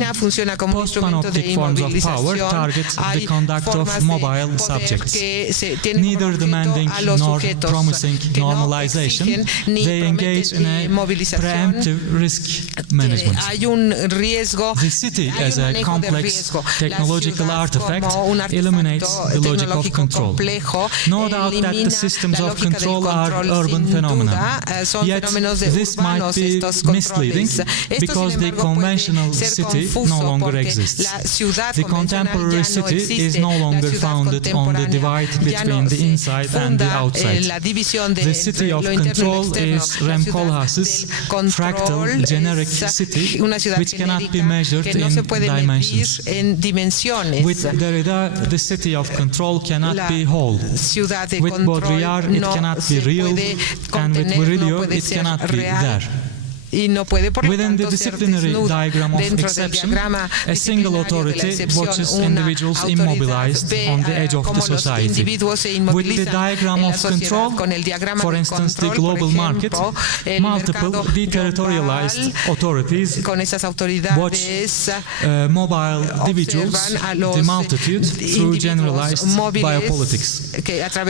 Post-panoptic forms of power target the conduct of mobile subjects. Neither demanding nor promising normalization, they engage in a preemptive risk management. The city as a complex technological artifact illuminates the logic of control. No doubt that the systems of control are urban phenomena, yet this might be misleading because the conventional city no longer exists. The contemporary city is no longer founded on the divide between the inside and the outside. The city of control is Rem Koolhaas's fractal generic city, which cannot be measured in dimensions. With Derrida, the city of control cannot be whole. With Baudrillard, it cannot be real, and with Murillo, it cannot be there. Within the disciplinary diagram of exception, a single authority watches individuals immobilized on the edge of the society. With the diagram of control, for instance the global market, multiple deterritorialized authorities watch mobile individuals, the multitude, through generalized biopolitics.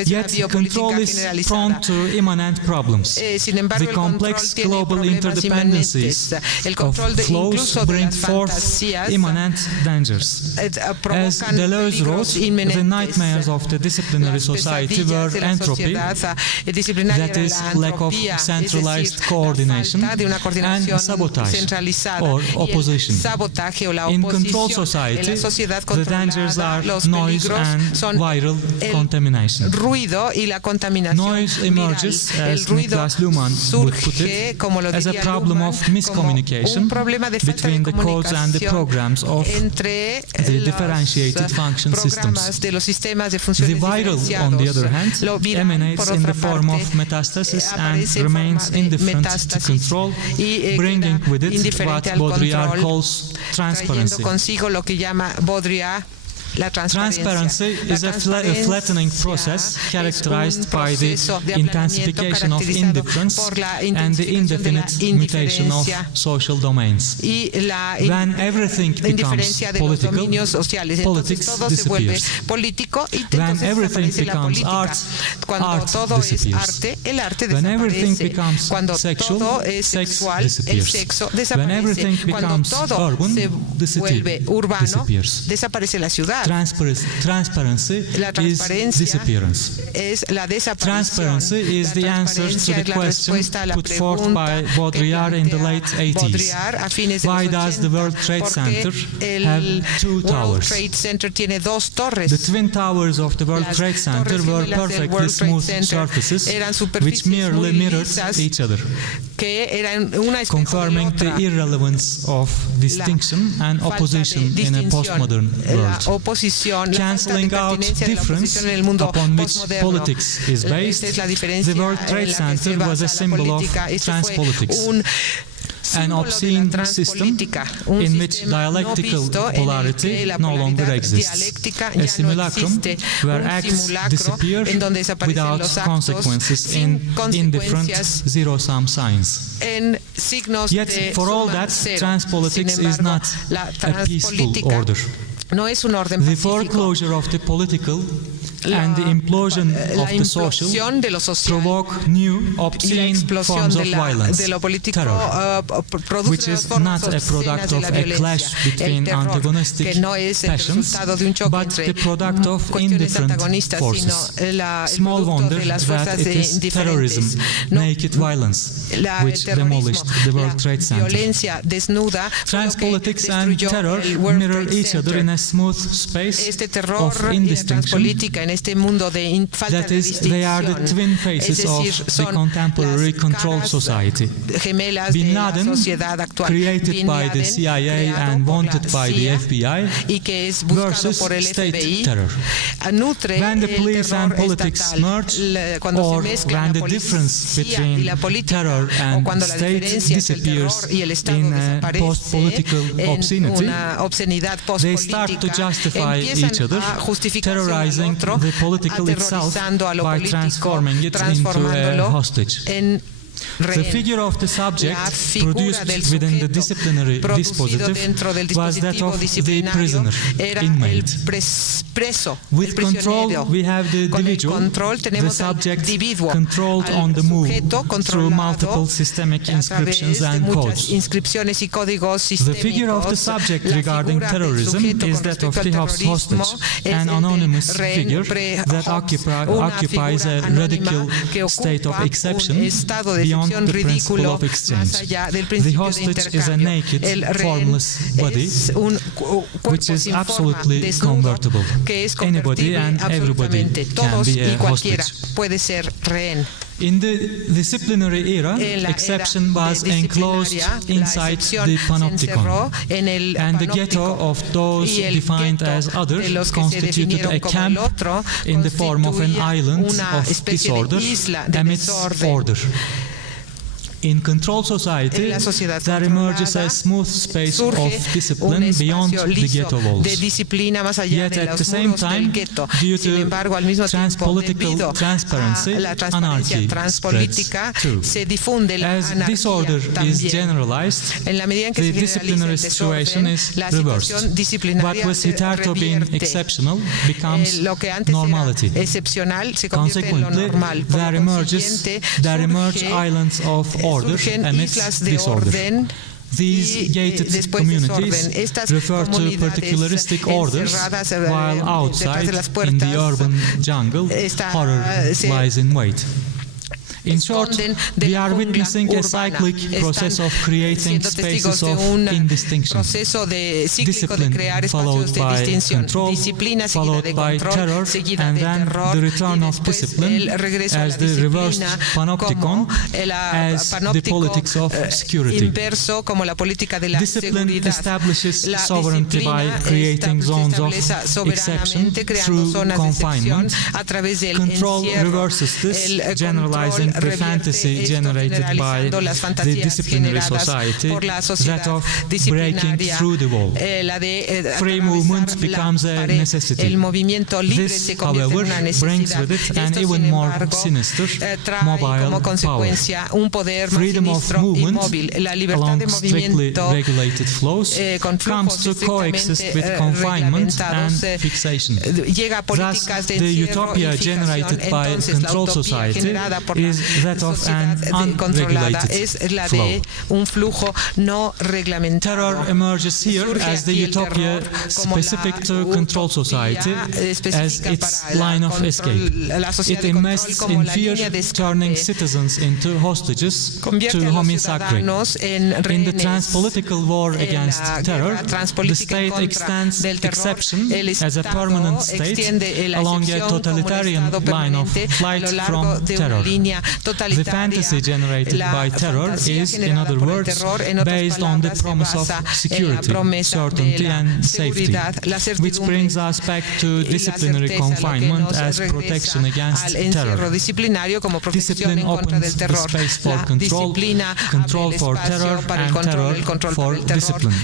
Yet control is prone to immanent problems. The complex global interdependencies of flows bring forth immanent dangers. As Deleuze wrote, the nightmares of the disciplinary society were entropy, that is, lack of centralized coordination, and sabotage, or opposition. In control society, the dangers are noise and viral contamination. Noise emerges, as Niklas Luhmann would put it, as a problem of miscommunication between the codes and the programs of the differentiated function systems. The viral, on the other hand, emanates in the form of metastasis and remains indifferent to control, bringing with it what Baudrillard calls transparency. Transparency is a flattening process characterized by the intensification of indifference and the indefinite mutation of social domains. When everything becomes political, politics disappears. When everything becomes art, art disappears. When everything becomes sexual, sex disappears. When everything becomes urban, the city disappears. Transparency is disappearance. Transparency is the answer to the question put forth by Baudrillard in the late 80s. Why does the World Trade Center have two towers? The twin towers of the World Trade Center were perfectly smooth surfaces which merely mirrored each other, confirming the irrelevance of distinction and opposition in a postmodern world. Cancelling out difference upon which politics is based, the World Trade Center was a symbol of transpolitics. An obscene system in which dialectical polarity no longer exists. A simulacrum where acts disappear without consequences in indifferent zero-sum signs. Yet, for all that, transpolitics is not a peaceful order. The foreclosure of the political and the implosion of the social provoke new obscene forms of violence, terror, which is not a product of a clash between antagonistic passions, but the product of indifferent forces. Small wonder that it is terrorism, naked violence, which demolished the World Trade Center. Trans politics and terror mirror each other in a smooth space of indistinction. That is, they are the twin faces of the contemporary control society. Bin Laden, created by the CIA and wanted by the FBI, versus state terror. When the police and politics merge, or when the difference between terror and state disappears in a post-political obscenity, they start to justify each other, terrorizing the political itself by transforming it into a hostage. The figure of the subject produced within the disciplinary dispositive was that of the prisoner, inmate. With control, we have the individual, the subject controlled on the move through multiple systemic inscriptions and codes. The figure of the subject regarding terrorism is that of the hostage, an anonymous figure that occupies a radical state of exception beyond the principle of exchange. The hostage is a naked, formless body, which is absolutely convertible. Anybody and everybody can be a hostage. In the disciplinary era, exception was enclosed inside the panopticon, and the ghetto of those defined as other constituted a camp in the form of an island of disorder amidst order. In control society, there emerges a smooth space of discipline beyond the ghetto walls. Yet at the same time, due to transpolitical transparency, anarchy spreads too. As disorder is generalized, the disciplinary situation is reversed. What was hitherto being exceptional becomes normality. Consequently, there emerge islands of order amidst disorder. These gated communities refer to particularistic orders, while outside, in the urban jungle, horror lies in wait. In short, we are witnessing a cyclic process of creating spaces of indistinction. Discipline followed by control, followed by terror, and then the return of discipline as the reversed panopticon, as the politics of security. Discipline establishes sovereignty by creating zones of exception through confinement. Control reverses this, generalizing the fantasy generated by the disciplinary society, that of breaking through the wall. Free movement becomes a necessity. This, however, brings with it an even more sinister, mobile power. Freedom of movement, along strictly regulated flows, comes to coexist with confinement and fixation. Thus, the utopia generated by control society is that of an unregulated flow. Terror emerges here as the utopia specific to control society, as its line of escape. It invests in fear, turning citizens into hostages to homicide. In the transpolitical war against terror, the state extends exception as a permanent state along a totalitarian line of flight from terror. The fantasy generated by terror is, in other words, based on the promise of security, certainty and safety, which brings us back to disciplinary confinement as protection against terror. Discipline opens the space for control, control for terror, and terror for discipline.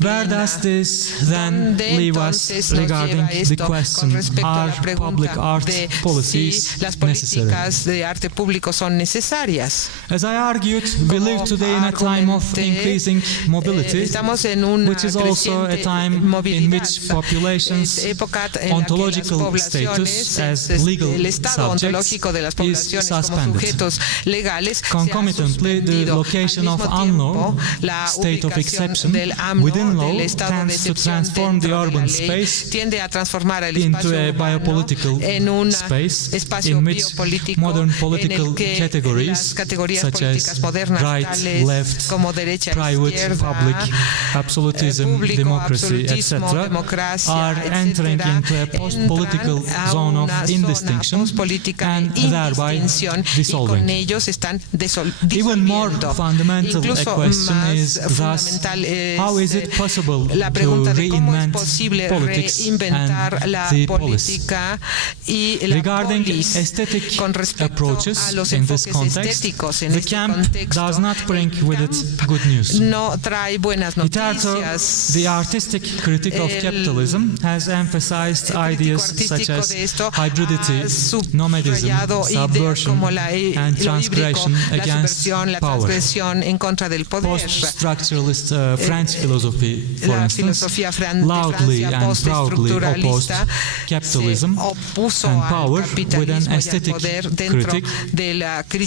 Where does this then leave us regarding the question, are public art policies necessary? de arte público son necesarias. As I argued, we live today in a time of increasing mobility, estamos en una which is also a time in which populations' ontological status as legal subjects is suspended. Concomitantly, the location of UNLAW, state of exception, within law tends to transform the urban space into a biopolitical space in which modern political categories such as right, left, private, public, absolutism, democracy, etc. are entering into a post-political zone of indistinction and thereby dissolving. Even more fundamental a question is thus, how is it possible to reinvent politics and the police? Regarding aesthetic approaches in this context, the camp does not bring with it good news. Hitherto, the artistic critique of capitalism has emphasized ideas such as hybridity, nomadism, subversion, and transgression against power. Post-structuralist French philosophy, for instance, loudly and proudly opposed capitalism and power with an aesthetic critique,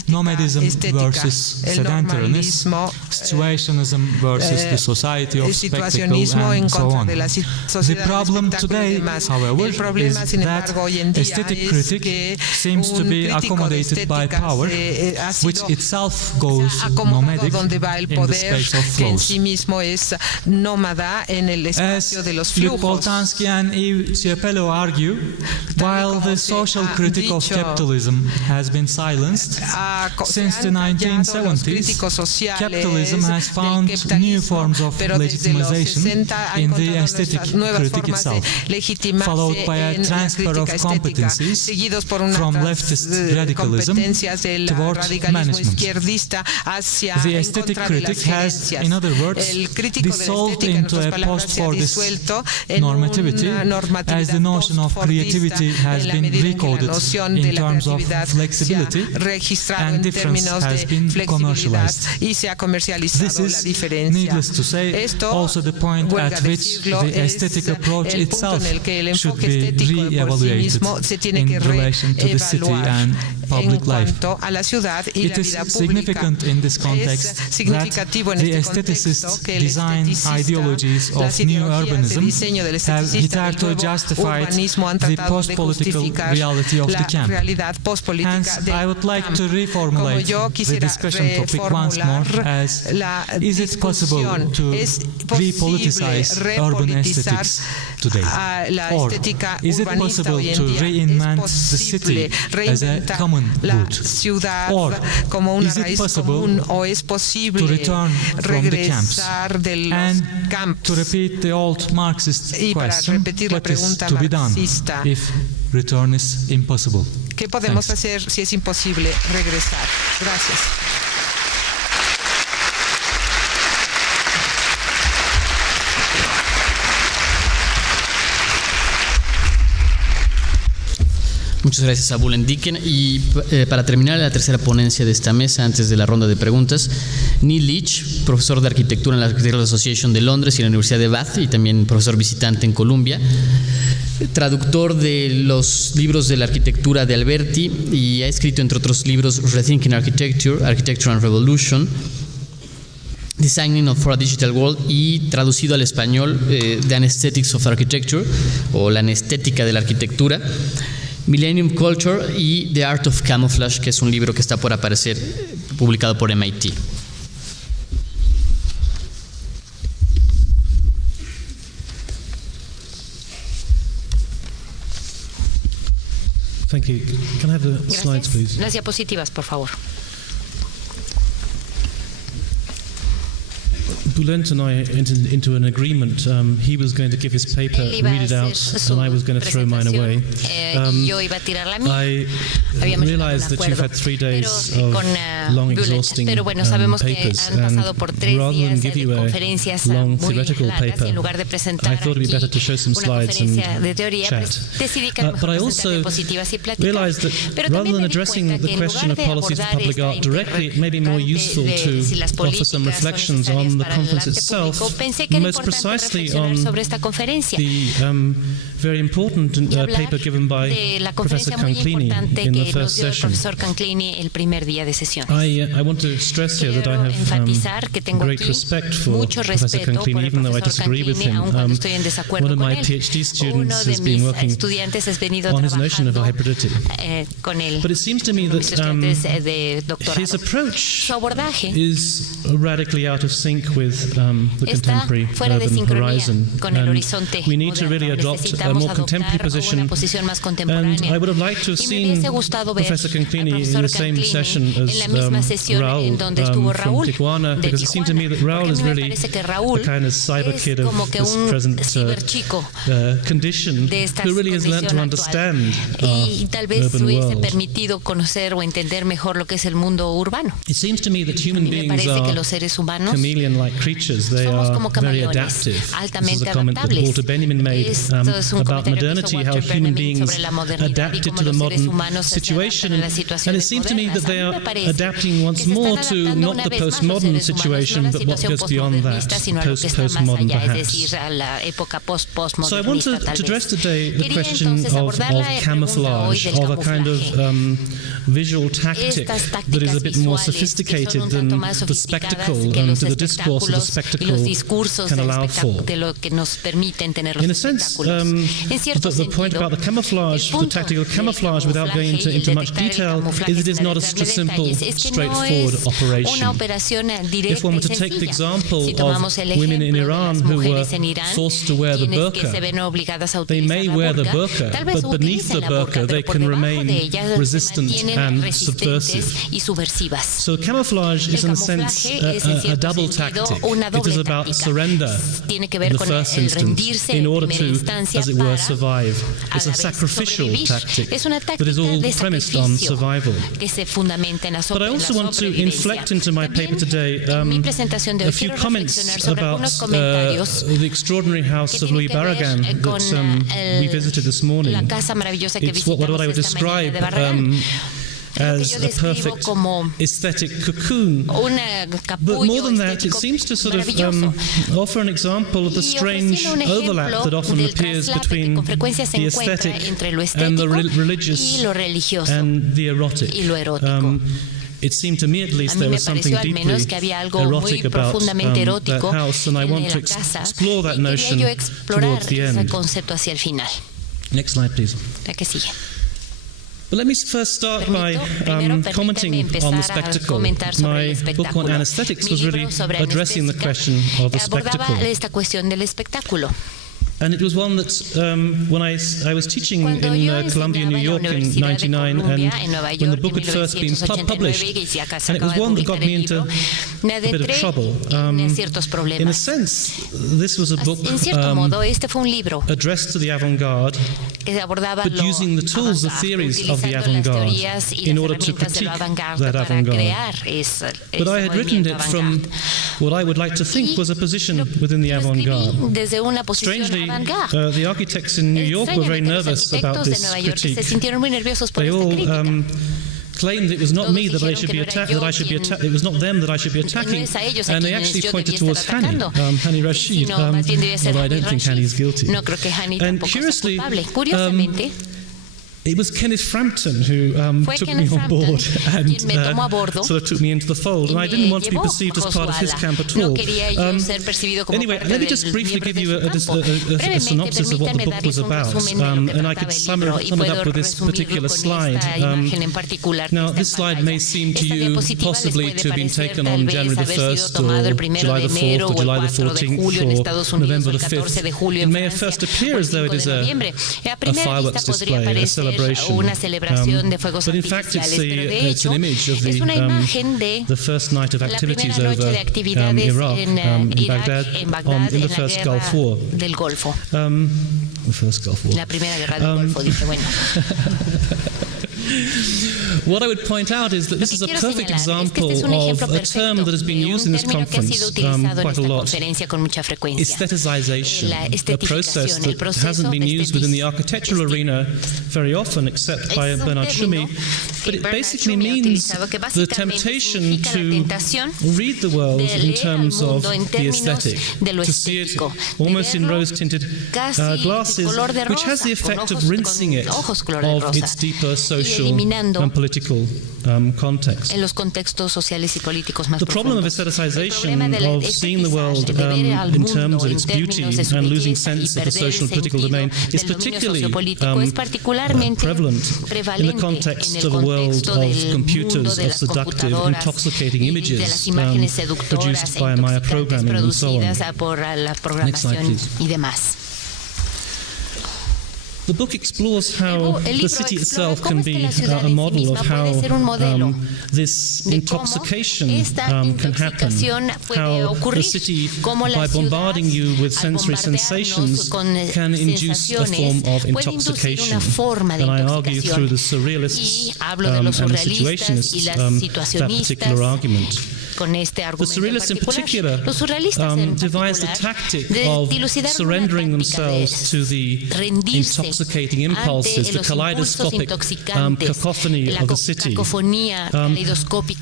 nomadism versus sedentariness, situationism versus the society of spectacle, and so on. The problem today, however, is that aesthetic critique seems to be accommodated by power, which itself goes nomadic in the space of flows. As Luc Boltanski and Yves Chiapello argue, while the social critique of capitalism has been silenced, since the 1970s, capitalism has found new forms of legitimization in the aesthetic critique itself, followed by a transfer of competencies from leftist radicalism toward management. The aesthetic critique has, in other words, dissolved into a post-Fordist normativity, as the notion of creativity has been recoded in terms of flexibility and difference has been commercialized. This is, needless to say, also the point at which the aesthetic approach itself should be re-evaluated in relation to the city and public life. It is significant in this context that the aestheticists' design ideologies of new urbanism have hitherto justified the post-political reality of the camp. Hence, I would like to reformulate the discussion topic once more as, is it possible to repoliticize urban aesthetics today? Or is it possible to reinvent the city as a common good? Or is it possible to return from the camps and to repeat the old Marxist question, what is to be done if return is impossible? ¿Qué podemos hacer si es imposible regresar? Gracias. Muchas gracias a Bulent Dicken. Y para terminar la tercera ponencia de esta mesa, antes de la ronda de preguntas, Neil Leach, profesor de arquitectura en la Architectural Association de Londres y en la Universidad de Bath, y también profesor visitante en Columbia, traductor de los libros de la arquitectura de Alberti, y ha escrito, entre otros libros, Rethinking Architecture, Architecture and Revolution, Designing for a Digital World, y traducido al español The Anesthetics of Architecture, o la anestética de la arquitectura, Millennium Culture y The Art of Camouflage, que es un libro que está por aparecer, publicado por MIT. Thank you. Can I have the slides, please? Las diapositivas, por favor. Bülent and I entered into an agreement. He was going to give his paper, read it out, and I was going to throw mine away. I realized that you've had 3 days of long, exhausting papers, and rather than give you a long theoretical paper, I thought it would be better to show some slides and chat. But I also realized that rather than addressing the question of policies of public art directly, it may be more useful to offer some reflections on the conference itself, most precisely on the very important paper given by Professor Canclini in the first session. I want to stress here that I have great respect for Professor Canclini, even though I disagree with him. One of my PhD students has been working on his notion of hybridity. But it seems to me that his approach is radically out of sync with the contemporary urban horizon. And we need to really adopt a more contemporary position. And I would have liked to have seen Professor Canclini in the same session as Raul from Tijuana, because it seemed to me that Raul is really the kind of cyber kid of this present condition, who really has learned to understand urban world. It seems to me that human beings are chameleon-like creatures. They are very adaptive. This is a comment that Walter Benjamin made about modernity, how human beings adapted to the modern situation. And it seems to me that they are adapting once more to not the postmodern situation, but what goes beyond that, postmodern perhaps. So I want to address today the question of camouflage, of a kind of visual tactic that is a bit more sophisticated than the spectacle and the discourse of the spectacle can allow for. In a sense, the point about the camouflage, the tactical camouflage, without going into much detail, is it is not a simple, straightforward operation. If one were to take the example of women in Iran who were forced to wear the burqa, they may wear the burqa, but beneath the burqa they can remain resistant and subversive. So camouflage is in a sense a double tactic. It is about surrender in the first instance in order to, as it were, survive. It's a sacrificial tactic that is all premised on survival. But I also want to inflect into my paper today a few comments about the extraordinary house of Louis Barragan that we visited this morning. It's what I would describe as a perfect aesthetic cocoon. But more than that, it seems to sort of offer an example of the strange overlap that often appears between the aesthetic and the religious and the erotic. It seemed to me, at least, there was something deeply erotic about that house, and I want to explore that notion towards the end. Next slide, please. But let me first start by commenting on the spectacle. My book on anesthetics was really addressing the question of the spectacle. And it was one that when I was teaching in Columbia, New York in 1999, and when the book had first been published, and it was one that got me into a bit of trouble. In a sense, this was a book addressed to the avant-garde, but using the tools, the theories of the avant-garde in order to critique that avant-garde. But I had written it from what I would like to think was a position within the avant-garde. Strangely, the architects in New York were very nervous about this critique. They all claimed it was not me that I should be attacked, it was not them that I should be attacking, and they actually pointed towards Hani Rashid, although I don't think Hani is guilty. And curiously, it was Kenneth Frampton who took me on board and sort of took me into the fold, and I didn't want to be perceived as part of his camp at all. Anyway, let me just briefly give you a synopsis of what the book was about, and I could sum it up with this particular slide. Now, this slide may seem to you possibly to have been taken on January the 1st or July the 4th or July the 14th or November the 5th. It may at first appear as though it is a fireworks display, a celebration celebration. Una celebración de fuegos but in fact, artificiales, pero de it's hecho an image of es una imagen de the first night of la activities primera noche over de actividades Iraq, en Irak, en Bagdad, in the en la first guerra Gulf War. del Golfo. The first Gulf War. La primera guerra del Golfo, dice, bueno. What I would point out is that this is a perfect example of a term that has been used in this conference quite a lot. Aestheticization, a process that hasn't been used within the architectural arena very often except by Bernard Tschumi, but it basically means the temptation to read the world in terms of the aesthetic, to see it almost in rose-tinted glasses, which has the effect of rinsing it of its deeper social and political context. En los contextos sociales y políticos más the problem of aestheticization, of seeing the world in terms of its beauty and losing sense of the social and political domain, is particularly prevalent in the context of a world of computers, of seductive, intoxicating images produced by Maya programming and so on. Next slide, please. The book explores how the city itself can be a model of how this intoxication can happen, how the city, by bombarding you with sensory sensations, can induce a form of intoxication. And I argue through the surrealists and the situationists that particular argument. The surrealists in particular devised a tactic of surrendering themselves to the intoxicating impulses, the kaleidoscopic cacophony of the city,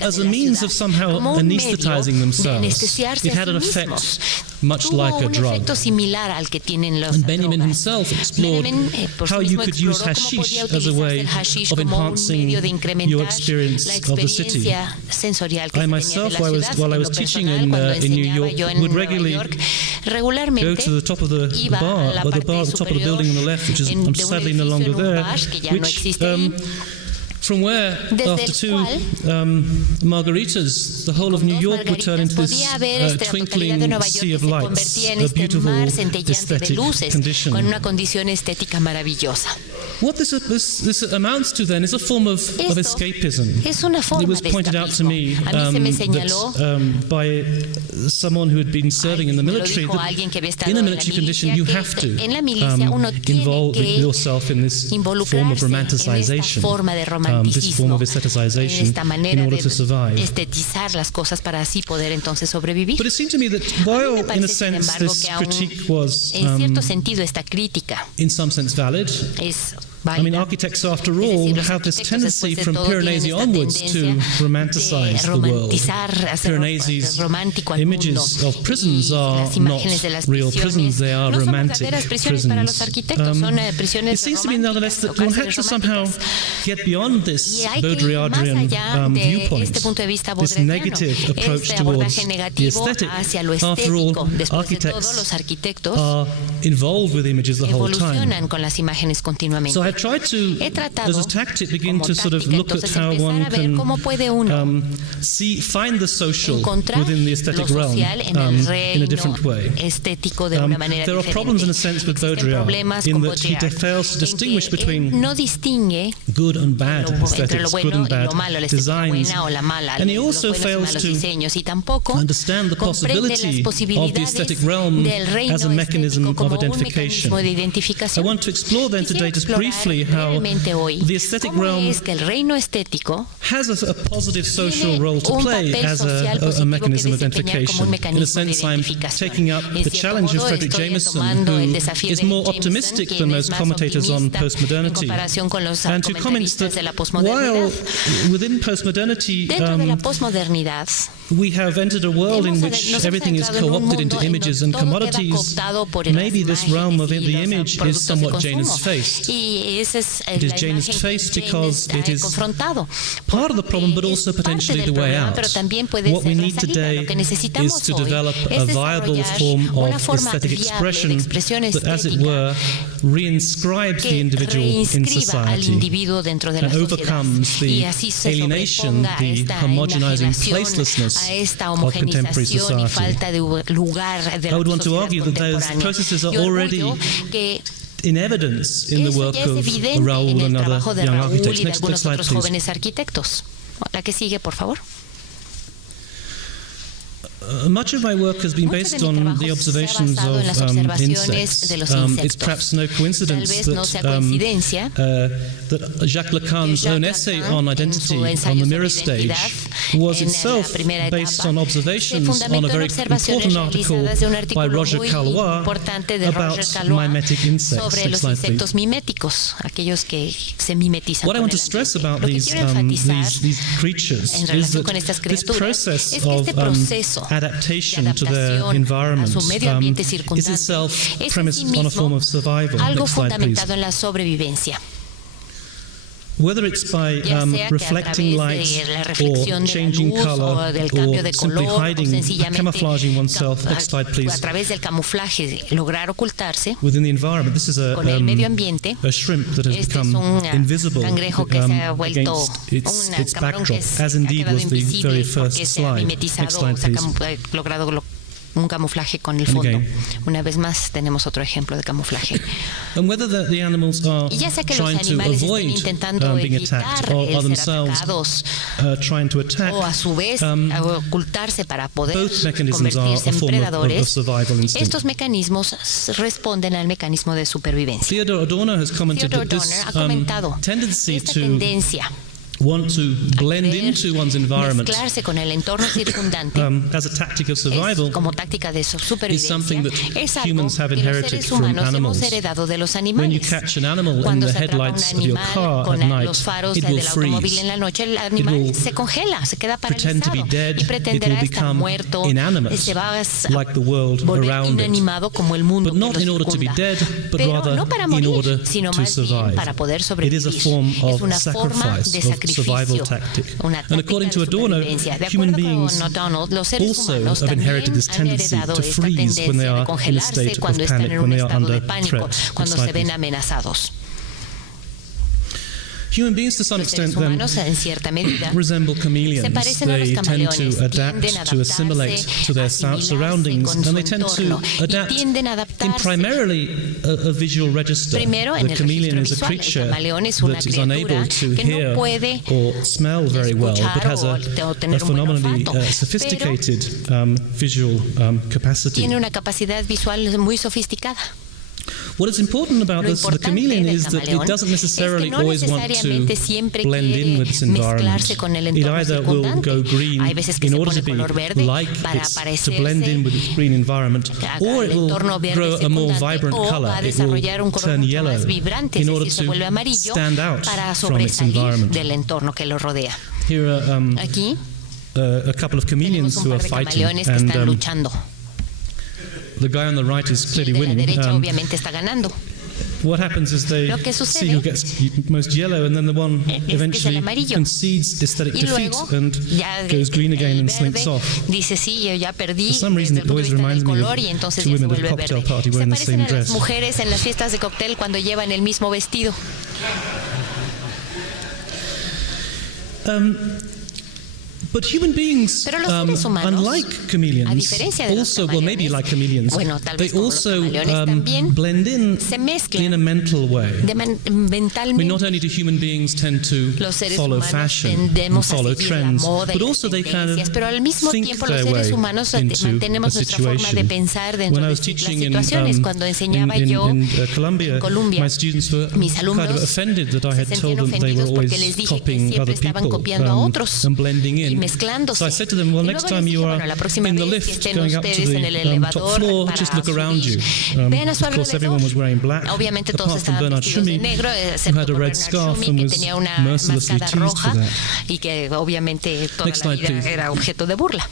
as a means of somehow anesthetizing themselves. It had an effect much like a drug. And Benjamin himself explored how you could use hashish as a way of enhancing your experience of the city. I myself, while I was teaching in New York, would regularly go to the top of the bar, or the bar at the top of the building on the left, which is sadly no longer there, which from where, after two margaritas, the whole of New York would turn into this twinkling sea of lights, a beautiful aesthetic condition. What this amounts to then is a form of escapism. It was pointed out to me that by someone who had been serving in the military, that in a military condition you have to involve yourself in this form of romanticization. This form of aestheticization in order to survive. But it seemed to me that while, in a sense, this critique was, in some sense, valid, I mean, architects, after all, have this tendency from Piranesi onwards to romanticize the world. Piranesi's images of prisons are not real prisons, they are romantic prisons. It seems to me, nonetheless, that one had to somehow get beyond this Baudrillardian viewpoint, this negative approach towards the aesthetic. After all, architects are involved with images the whole time. So I've tried to, as a tactic, begin to sort of look at how one can find the social within the aesthetic realm in a different way. There are problems in a sense with Baudrillard in that he fails to distinguish between good and bad aesthetics, good and bad designs, and he also fails to understand the possibility of the aesthetic realm as a mechanism of identification. I want to explore then today just briefly how the aesthetic realm has a positive social role to play as a mechanism of identification. In a sense, I'm taking up the challenge of Frederick Jameson, who is more optimistic than most commentators on postmodernity, and who comments that while within postmodernity we have entered a world in which everything is co-opted into images and commodities, maybe this realm of the image is somewhat Janus-faced. It is Janus-faced because it is part of the problem, but also potentially the way out. What we need today is to develop a viable form of aesthetic expression that, as it were, reinscribes the individual in society and overcomes the alienation, the homogenizing placelessness of contemporary society. I would want to argue that those processes are already in evidence in the Eso work ya es of evidente en Raúl el and other trabajo de young Raúl architects. y de Next algunos slide, otros please. jóvenes arquitectos. La que sigue, por favor. Much of my work has been based on the observations of insects. It's perhaps no coincidence that Jacques Lacan's own essay on identity on the mirror stage was itself based on observations on a very important article by Roger Caillois about mimetic insects. Sobre los insectos miméticos, aquellos que se mimetizan. What I want to stress about these creatures is that this process of adaptation to their environment is itself premised on a form of survival. Algo Next slide, fundamentado please. en la sobrevivencia. Whether it's by reflecting light or changing color or simply hiding, camouflaging oneself. Next slide, please. A través del camuflaje lograr ocultarse within the environment. This is a shrimp that has become invisible against its backdrop, as indeed was the very first slide. Next slide, please. Un camuflaje con el fondo. Una vez más tenemos otro ejemplo de camuflaje. And whether the animals are y ya sea que los trying to animales avoid estén intentando being attacked or are themselves trying to attack, o a su vez ocultarse para poder both mechanisms are convertirse a en form predadores, of survival instinct. estos mecanismos responden al mecanismo de supervivencia. Theodore Adorno has commented that this tendency to want to blend into one's environment con el entorno circundante as a tactic of survival como táctica de supervivencia, is something that humans have que los inherited seres from humanos animals. hemos heredado de los When animales. you catch an animal in Cuando the se atrapa un headlights of your animal car at con night, los faros it will del automóvil freeze. en la noche, el It animal will se congela, se queda pretend to be paralizado dead. y It pretenderá will estar become muerto, inanimate, se va a like the world volver around it. inanimado como el mundo But not que in lo order to be circunda. dead, but Pero rather no para in morir, order sino to más bien survive. para poder It sobrevivir. is a form Es of una forma de sacrifice, of survival sacrificio, tactic. una And táctica according to de Adorno, supervivencia. De human acuerdo beings con O'Donnell, los seres also humanos have inherited también this han tendency heredado to esta freeze when tendencia they de are in a congelarse state cuando of están panic, en when un they are estado de under pánico, threat. cuando Next se slide, ven please. amenazados. Human beings, to some Los seres extent, then, humanos, en cierta medida, resemble se chameleons. parecen a los They tend camaleones, to adapt, tienden a to assimilate to their asimilarse surroundings, con and su they tend to entorno, y adapt tienden a in adaptarse. primarily a visual register. Primero, en The el chameleon registro is a visual, el creature camaleón es una that is unable criatura to que no hear puede or smell very well, but has o a tener un buen phenomenally olfato, sophisticated visual capacity. tiene una capacidad visual muy sofisticada. What is important about Lo the importante chameleon del is that it camaleón doesn't necessarily es que no always want to necesariamente siempre blend in quiere with its environment. mezclarse con el It entorno either will circundante. go green Hay veces que in se order pone to be color verde like para to blend in parecerse with its green environment, or it al will entorno verde grow a more circundante, vibrant o color. va a It will desarrollar un color turn mucho yellow más vibrante, in es order decir, se vuelve to amarillo stand out para from its sobresalir environment. del entorno que lo rodea. Here are Aquí a couple of chameleons tenemos un who are par de fighting, camaleones que and están luchando. the guy on the right is El clearly de la winning. derecha obviamente está ganando. What happens is they Lo que see who sucede gets most yellow, and then the one es el eventually amarillo. concedes aesthetic Y defeat luego and ya goes green again el and slinks verde off. dice sí, yo ya perdí For some reason, desde el it punto de always vista del reminds me of color y entonces two ya se women at a vuelve cocktail verde. party Se wearing the parecen same a las dress. mujeres en las fiestas de cóctel cuando llevan el mismo vestido. But human beings, Pero los seres humanos, unlike a chameleons, diferencia de los also, well, maybe camaleones, like chameleons, bueno, tal they vez como los also camaleones también blend in se mezclan in a mental way. I mean, Mentalmente, not only do human beings tend to los seres follow humanos fashion and tendemos a follow seguir la trends, moda y but las also they kind tendencias, pero al mismo of think tiempo los their seres way humanos into a mantenemos nuestra forma de situation. pensar dentro When I de was las teaching in situaciones. Cuando enseñaba yo Colombia, en Colombia, my students were mis kind of alumnos offended that I se had told sentían them they were ofendidos porque les always dije que copying siempre other estaban people copiando a otros and blending y in. mezclándose. So I said to them, well, Y next luego time les you dije, are bueno, la próxima in the vez que lift estén going up to ustedes en el the top elevador floor, para just look around you. subir, vean a su Of course, alrededor. everyone was wearing black, Obviamente todos apart from estaban Bernard vestidos de Schumi, negro, who excepto had a por red Bernard scarf Schumi, and que was tenía una mercilessly máscara teased roja for that. y que obviamente toda Next la slide, vida please. era objeto de burla.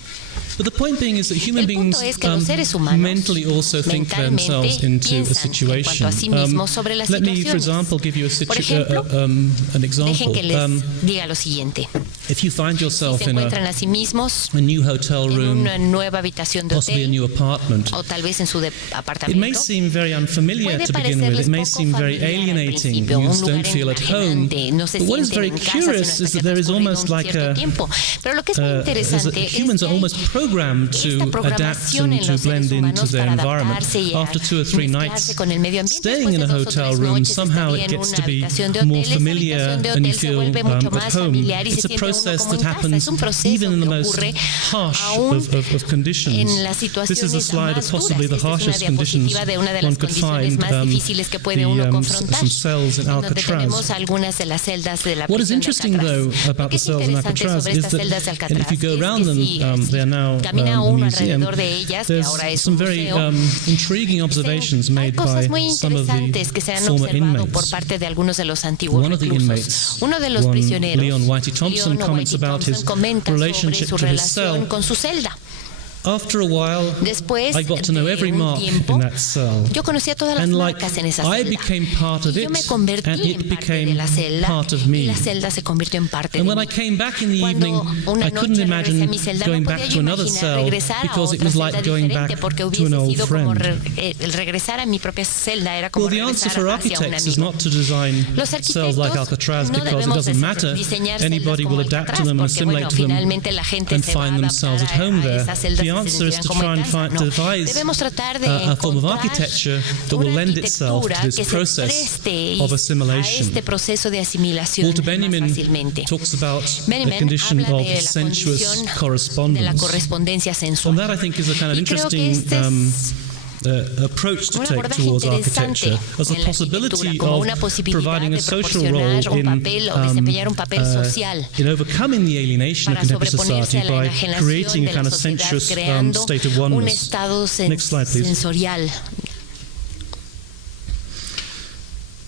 But the point being is that human El beings punto es que los seres humanos mentally also think themselves mentalmente into a piensan en cuanto a sí situation. mismos sobre las Let me, for situaciones. example, give you Por ejemplo, an example. Dejen que les diga lo siguiente. if you find yourself se in encuentran a sí mismos a new hotel en room, una nueva habitación de possibly a hotel new apartment, o tal vez en su it may apartamento, seem very unfamiliar puede to begin with. parecerles It may poco seem very familiar al alienating. principio, You un lugar don't feel at home. enajenante, no se But what is sienten very en casa, sino curious hasta is que that there is transcurrido almost un like cierto tiempo. Pero lo que es muy interesante es humans que are almost programmed to esta adapt programación and en to los blend seres into humanos their para environment. adaptarse y a After 2 or 3 mezclarse nights, con el medio ambiente, staying después in de a 2 o hotel 3 room, noches somehow estaría it en gets una to be habitación de more hotel, esa familiar habitación de and you hotel se feel vuelve mucho at más home. familiar y se It's a siente uno process como that en casa. Es happens un proceso even in the que most ocurre harsh aún of conditions. en las This is a situaciones slide of más possibly duras. the Esta es una harshest conditions diapositiva de una de one las could condiciones find, más difíciles que puede uno confrontar, some cells in en donde tenemos Alcatraz. algunas de las celdas de la What is prisión de interesting, though, Alcatraz. Lo about que the es cells in interesante Alcatraz sobre is estas that, celdas de and Alcatraz if you go es around que them, si they are now camina a uno museum. alrededor de ellas, que There's ahora es some un very museo, intriguing observations hay made cosas muy by some of interesantes que se the han former observado por inmates. parte de algunos de los antiguos One of the reclusos. inmates, Uno de los prisioneros, Leon Whitey Thompson, Leon comments Whitey about Thompson, his comenta sobre relationship su to his relación cell. con su celda. After a while, Después I got to know de every un mark tiempo, in that cell. yo conocía todas las And like marcas en esa I celda. became part of Y it, yo me convertí and en it parte de became la celda part of y me. la celda se convirtió en parte And de when mí. I came back in the Cuando evening, una I couldn't noche regresé a imagine mi celda, going no back podía to yo another imaginar cell regresar a because it otra was celda like going diferente back porque to an hubiese old sido como friend. el regresar a mi propia celda era como Well, the answer regresar for hacia un architects is amigo. not to design Los cells like Alcatraz no because it debemos doesn't matter. diseñar celdas Anybody como will adapt Alcatraz to them and porque, bueno, assimilate to them finalmente la gente and se va a find themselves at adaptar home a there. esas celdas The que se answer is to sentirán como try en and casa. No, devise debemos tratar de a form of encontrar architecture that will una lend itself to arquitectura this que se process preste of a assimilation. este proceso de asimilación Walter más Benjamin fácilmente. talks about Benjamin a condition habla of de la sensuous condición de la correspondence. correspondencia sensual. And that, I think, is a kind of Y creo que interesting este es approach to un take abordaje towards interesante architecture as a en la possibility arquitectura, como of una posibilidad providing de a social role proporcionar un in, papel o desempeñar un papel social in overcoming the alienation of para contemporary sobreponerse society a la by enajenación creating de a la kind of sociedad, sensuous creando state of un oneness. estado Next slide, please. sensorial.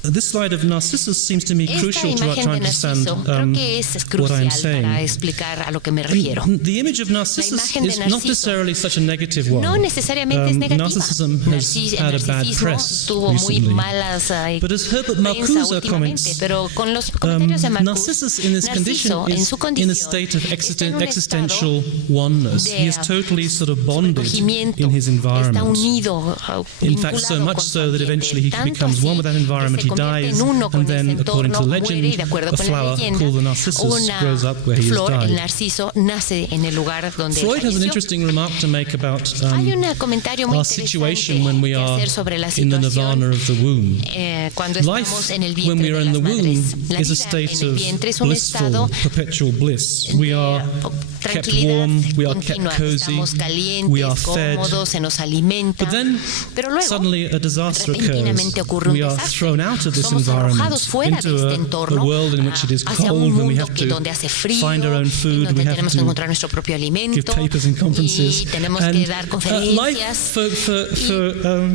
This slide of Narcissus seems to me Esta crucial to imagen try de and understand Narciso creo que es what I'm crucial saying. para explicar a lo que me refiero. The image of Narcissus imagen de is not Narciso necessarily such a negative one. No necesariamente es negativa. Narcissism has El had a bad narcisismo press tuvo muy recently. malas But as Herbert prensa Marcuse últimamente, comments, pero con los comentarios de Marcuse, Narcissus in this condition Narciso en is su in condición a state of está en un existential oneness. de He is totally sort of bonded recogimiento, in his está environment. unido, In fact, so vinculado much con su so that eventually he ambiente, becomes tanto one with that así environment, que he se convierte dies, en uno con and then, ese according to entorno, legend, muere, y de acuerdo a con la flower leyenda, called the Narcissus grows up where he has flor, el died. narciso, nace en el lugar donde Freud has an falleció. interesting remark to make about Hay un comentario muy our interesante situation when we que are hacer sobre la in the situación nirvana of the womb. Cuando estamos Life, en el when we vientre are de in las the womb, madres. La is a vida state en el of vientre es un blissful, estado perpetual bliss. We are kept warm, we are kept continua, cozy, estamos calientes, we are fed. cómodos, se nos alimenta. But then, Pero luego, suddenly a disaster occurs. repentinamente ocurre un We are desastre. thrown out of this Somos environment arrojados fuera de into este a entorno world in which it is hacia cold, un when we mundo have to donde hace frío, find our own en food, donde we have tenemos que to encontrar nuestro propio give alimento papers and conferences. y tenemos And que dar life conferencias.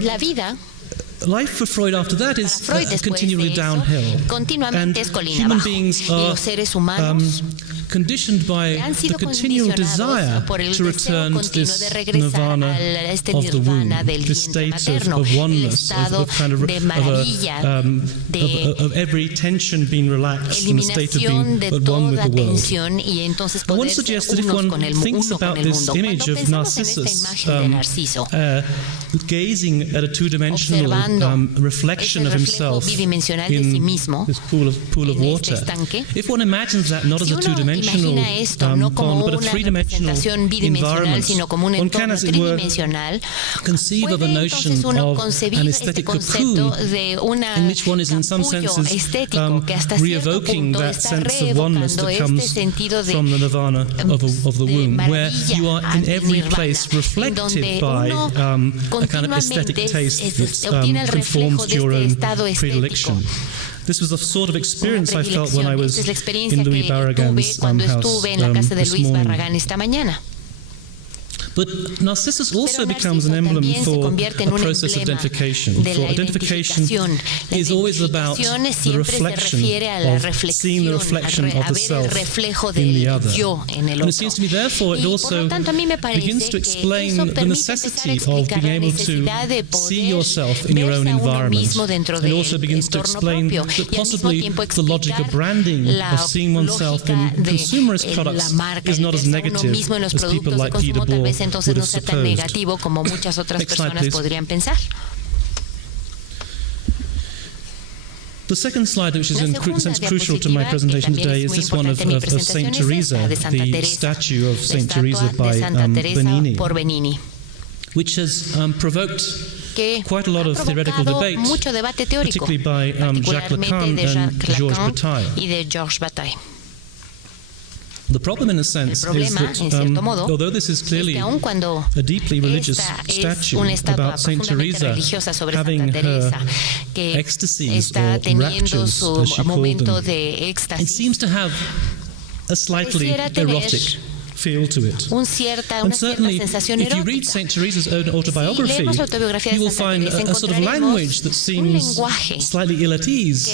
La vida life for Freud after that is Freud, después continually de eso, downhill. continuamente es colina human abajo. beings Y are los seres humanos conditioned by han the sido continual condicionados desire por el to deseo return to continuo this de regresar nirvana a este of the womb, nirvana del this vientre state materno, of el oneness, estado de maravilla, de of every tension being relaxed, and a state of eliminación being de at one with toda the world. tensión y entonces I want poder to ser suggest that if unos one con el thinks uno con about el this mundo. image Cuando of pensamos en esta Narcissus, imagen de Narciso, gazing at a two-dimensional observando reflection of ese himself reflejo bidimensional de sí in mismo this pool of en water, este estanque, if one imagines that not as si a uno two-dimensional imagina esto no como pond, but a una three-dimensional representación bidimensional, environment, sino como un one can, entorno as it were, tridimensional, conceive of a puede notion entonces uno of concebir an este aesthetic concepto cocoon de una in which one is in some capullo senses estético que hasta cierto re-evoking punto that está sense of oneness reevocando that este comes sentido de, from the nirvana of the de womb, where maravilla you are in al every nirvana, place en reflected donde by uno a kind of aesthetic taste that obtiene el reflejo conforms to de your este own estado estético. predilection. This was the sort of experience I felt when I was Esta es la experiencia in Louis que tuve Barragan's cuando house estuve en la casa de this Luis morning. Barragán esta mañana. But Narcissus also becomes an emblem for a process of identification. For identification is always about the reflection of seeing the reflection of the self in the other. And it seems to me, therefore, it also begins to explain the necessity of being able to see yourself in your own environment. It also begins to explain that possibly the logic of branding, of seeing oneself in consumerist products, is not as negative as people like Guy Debord would have supposed. Next slide, please. The second slide, which is in a sense crucial to my presentation today, is this one of Saint Teresa, the statue of Saint Teresa by Bernini, which has provoked quite a lot of theoretical debate, particularly by Jacques Lacan and Georges Bataille. The problem, in a sense, is that although this is clearly a deeply religious statue about Saint Teresa having her ecstasies or raptures, as she called them, it seems to have a slightly erotic feel to it. And certainly, if you read St. Teresa's own autobiography, you will find a sort of language that seems slightly ill at ease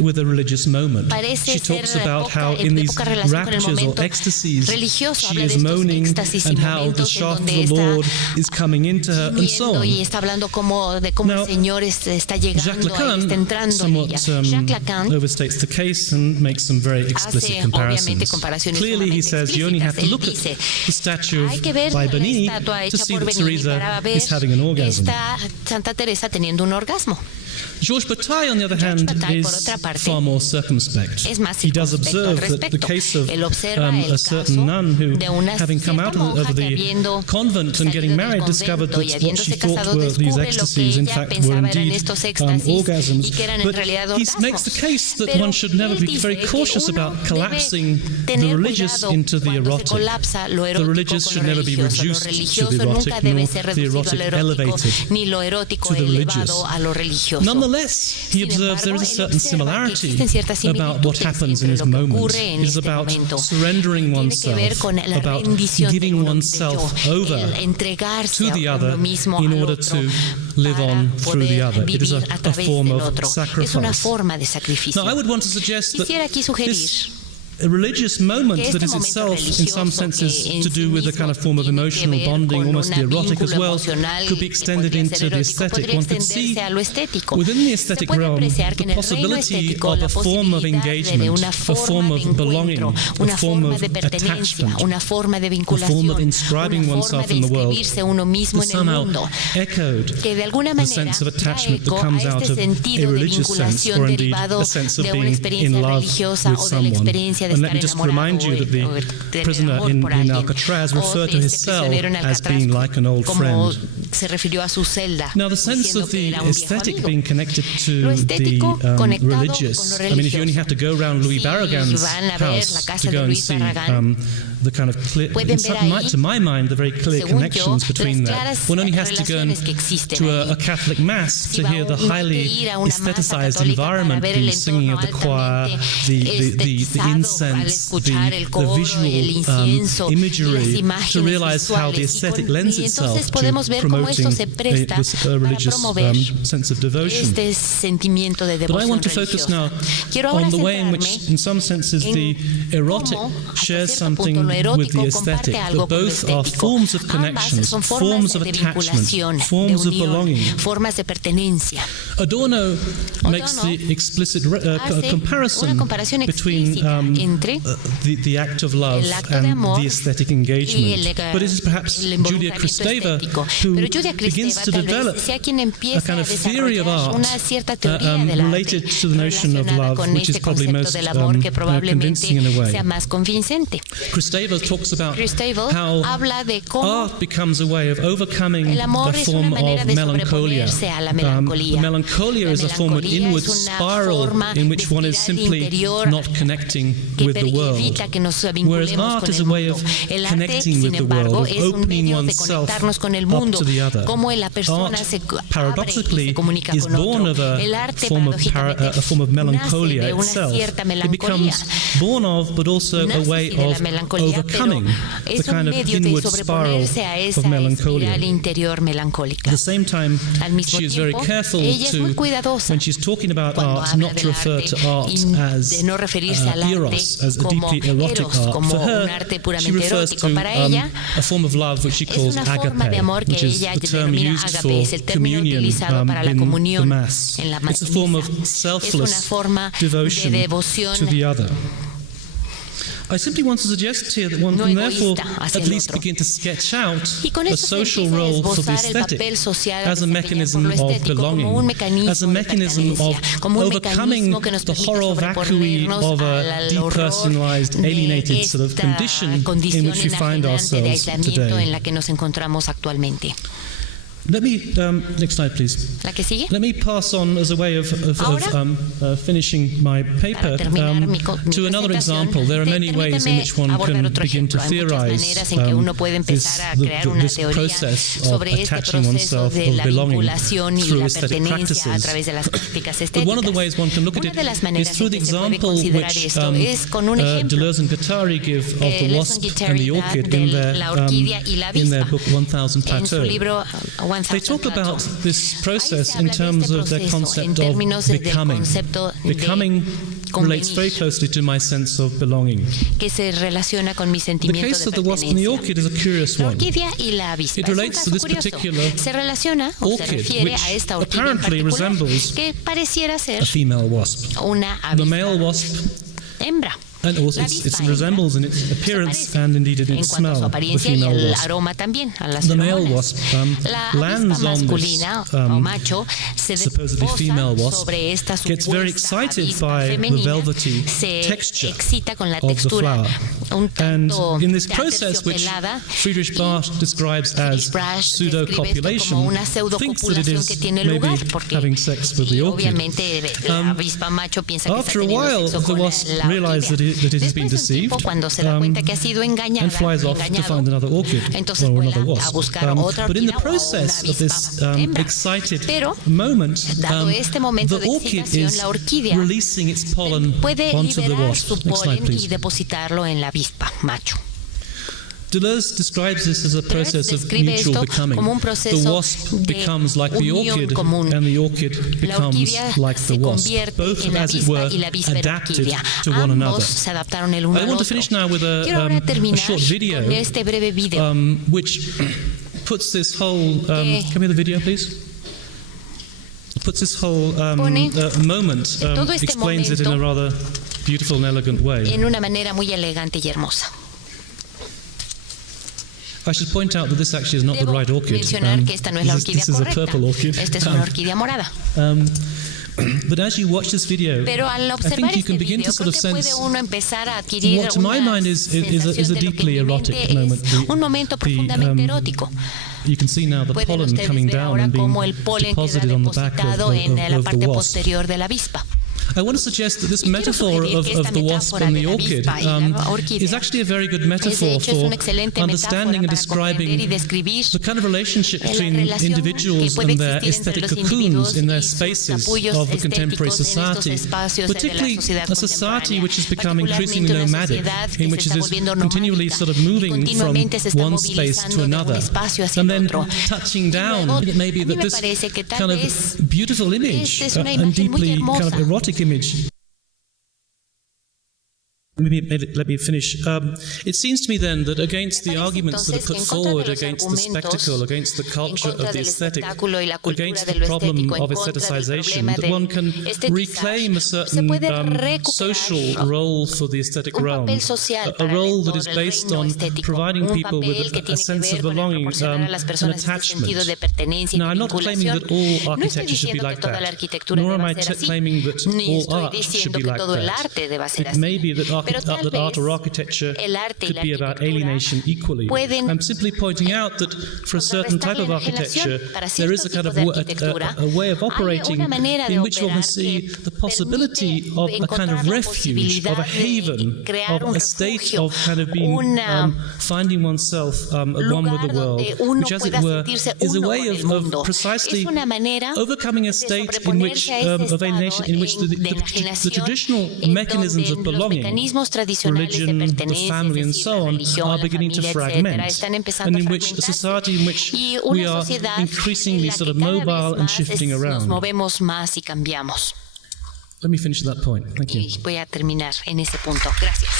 with a religious moment. She talks about how in these raptures or ecstasies, she is moaning and how the shaft of the Lord is coming into her and so on. Now, Jacques Lacan somewhat overstates the case and makes some very explicit comparisons. Clearly, he says you only have to look at the statue by Bernini to see that Teresa is having an orgasm. Georges Bataille, on the other hand, is far more circumspect. He does observe that the case of a certain nun who, having come out of the convent and getting married, discovered that what she thought were these ecstasies, in fact, were indeed orgasms. But he makes the case that one should never be very cautious about collapsing the religious into the erotic. The religious should never be reduced to the erotic, nor the erotic elevated to the religious. Nonetheless, he observes there is a certain similarity about what happens in this moment. It is about surrendering oneself, about giving oneself over to the other in order to live on through the other. It is a form of sacrifice. Now, I would want to suggest that this a religious moment that is itself, in some senses, to do with a kind of form of emotional bonding, almost the erotic as well, could be extended into the aesthetic. One could see within the aesthetic realm the possibility of a form of engagement, a form of belonging, a form of attachment, a form of inscribing oneself in the world that somehow echoed the sense of attachment that comes out of a religious sense, or indeed a sense of being in love with someone. And let me just remind you that the prisoner in Alcatraz referred to his cell as being like an old friend. Now, the sense of the aesthetic being connected to the religious, I mean, if you only have to go around Louis Barragan's house to go and see the kind of clear, to my mind, the very clear connections between that. One only has to go to a Catholic Mass to hear the highly aestheticized environment, the singing of the choir, the incense, the visual imagery, to realize how the aesthetic lends itself to promoting a religious sense of devotion. But I want to focus now on the way in which, in some senses, the erotic shares something with the aesthetic, that both are forms of connections, forms of attachment, forms of belonging. Adorno makes the explicit comparison between the act of love and the aesthetic engagement. But it is perhaps Julia Kristeva who begins to develop a kind of theory of art related to the notion of love, which is probably most convincing in a way. Kristeva talks about how art becomes a way of overcoming a form of melancholia. Melancholia is a form of inward spiral in which one is simply not connecting with the world, whereas art is a way of connecting with the world, of opening oneself up to the other. Art, paradoxically, is born of a form of melancholia itself. It becomes born of, but also a way of overcoming the kind of inward spiral of melancholia. At the same time, she is very careful to, when she's talking about art, not to refer to art as eros, as a deeply erotic art. For her, she refers to a form of love which she calls agape, which is the term used for communion in the Mass. It's a form of selfless devotion to the other. I simply want to suggest here that one can therefore at least begin to sketch out a social role for the aesthetic as a mechanism of belonging, as a mechanism of overcoming the horror vacui of a depersonalized, alienated sort of condition in which we find ourselves today. Let me, next slide please. Let me pass on as a way of finishing my paper to another example. There are many ways in which one can begin to theorize this process of attaching oneself, of belonging through aesthetic practices. But one of the ways one can look at it is through the example which Deleuze and Guattari give of the wasp and the orchid in their book 1000 Plateaux. They talk about this process in terms of their concept of becoming. Becoming relates very closely to my sense of belonging. The case of the wasp and the orchid is a curious one. It relates to this particular orchid, which apparently resembles a female wasp. The male wasp, and also it resembles in its appearance and indeed in its smell the female wasp. The male wasp lands on this supposedly female wasp, gets very excited by the velvety texture of the flower. And in this process, which Friedrich Barth describes as pseudo-copulation, thinks that it is maybe having sex with the orchid. After a while, the wasp realizes that it has been deceived and flies off to find another orchid or another wasp. But in the process of this excited moment, the orchid is releasing its pollen onto the wasp. Next slide, please. Deleuze describes this as a process of mutual becoming. The wasp becomes like the orchid, and the orchid becomes like the wasp. Both, as it were, adapted to one another. I want to finish now with a short video which puts this whole... can we have the video, please? Puts this whole moment, explains it in a rather beautiful and elegant way. I should point out that this actually is not the right orchid. This is a purple orchid. But as you watch this video, I think you can begin to sort of sense what to my mind is a deeply erotic moment. You can see now the pollen coming down and being deposited on the back of the wasp. I want to suggest that this metaphor of the wasp and the orchid is actually a very good metaphor for understanding and describing the kind of relationship between individuals and their aesthetic cocoons in their spaces of the contemporary society, particularly a society which has become increasingly nomadic, in which it is continually sort of moving from one space to another, and then touching down. It may be that this kind of beautiful image and deeply kind of erotic image. Let me finish. It seems to me then that against the arguments that are put forward against the spectacle, against the culture of the aesthetic, against the problem of aestheticization, that one can reclaim a certain social role for the aesthetic realm, a role that is based on providing people with a sense of belonging, an attachment. Now, I'm not claiming that all architecture should be like that, nor am I claiming that all art should be like that. It may be that art or architecture could be about alienation equally. I'm simply pointing out that for a certain type of architecture, there is a kind of a way of operating in which one can see the possibility of a kind of refuge, of a haven, of a state of kind of being finding oneself at one with the world, which, as it were, is a way of precisely overcoming a state in which of alienation, in which the traditional mechanisms of belonging, religion, the family, and so on, are beginning to fragment, and in which a society in which we are increasingly sort of mobile and shifting around. Let me finish that point. Thank you. Y voy a terminar en ese punto. Gracias.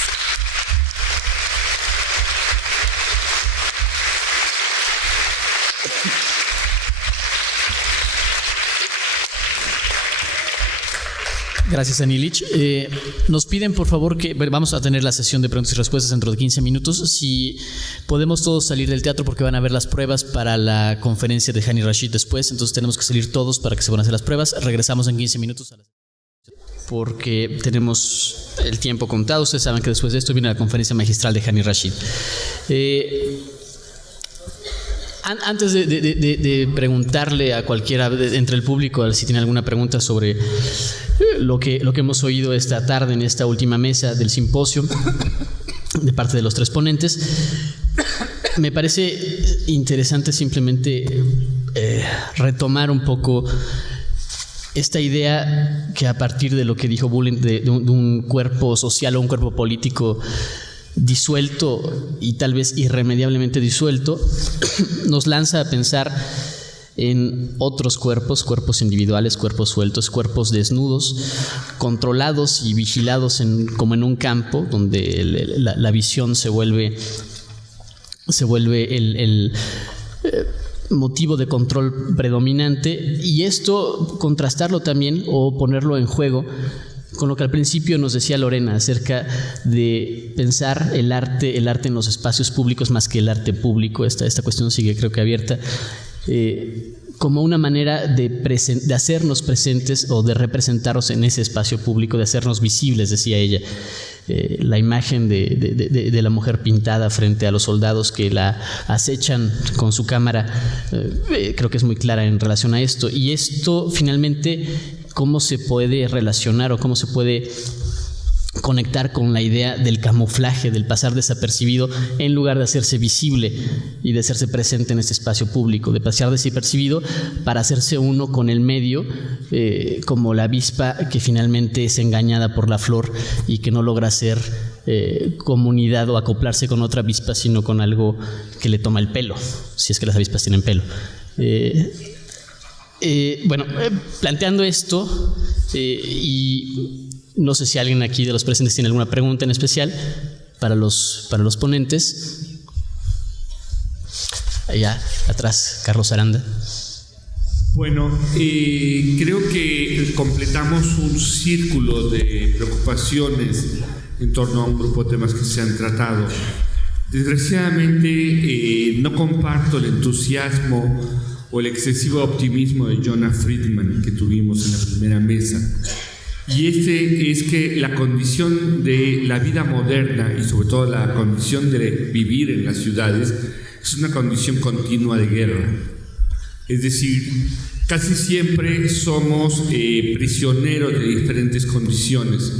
Gracias, Anilich. Nos piden, por favor, que vamos a tener la sesión de preguntas y respuestas dentro de 15 minutos. Si podemos todos salir del teatro, porque van a ver las pruebas para la conferencia de Hani Rashid después, entonces tenemos que salir todos para que se puedan hacer las pruebas. Regresamos en 15 minutos a la porque tenemos el tiempo contado. Ustedes saben que después de esto viene la conferencia magistral de Hani Rashid. Antes de preguntarle a cualquiera entre el público, a ver si tiene alguna pregunta sobre lo que hemos oído esta tarde en esta última mesa del simposio de parte de los tres ponentes, me parece interesante simplemente retomar un poco esta idea que a partir de lo que dijo Bullen de un cuerpo social o un cuerpo político disuelto y tal vez irremediablemente disuelto, nos lanza a pensar en otros cuerpos individuales, cuerpos sueltos, cuerpos desnudos, controlados y vigilados como en un campo donde la visión se vuelve el motivo de control predominante, y esto contrastarlo también o ponerlo en juego con lo que al principio nos decía Lorena acerca de pensar el arte en los espacios públicos más que el arte público. Esta cuestión sigue, creo que, abierta, como una manera de hacernos presentes o de representarnos en ese espacio público, de hacernos visibles, decía ella. La imagen de la mujer pintada frente a los soldados que la acechan con su cámara, creo que es muy clara en relación a esto. Y esto, finalmente, ¿cómo se puede relacionar o cómo se puede conectar con la idea del camuflaje, del pasar desapercibido en lugar de hacerse visible y de hacerse presente en este espacio público, de pasar desapercibido para hacerse uno con el medio, como la avispa que finalmente es engañada por la flor y que no logra ser comunidad o acoplarse con otra avispa, sino con algo que le toma el pelo, si es que las avispas tienen pelo. Planteando esto, y no sé si alguien aquí de los presentes tiene alguna pregunta en especial para los ponentes. Allá atrás, Carlos Aranda. Bueno, creo que completamos un círculo de preocupaciones en torno a un grupo de temas que se han tratado. Desgraciadamente, no comparto el entusiasmo o el excesivo optimismo de Jonah Friedman que tuvimos en la primera mesa. Y es que la condición de la vida moderna y sobre todo la condición de vivir en las ciudades es una condición continua de guerra. Es decir, casi siempre somos prisioneros de diferentes condiciones,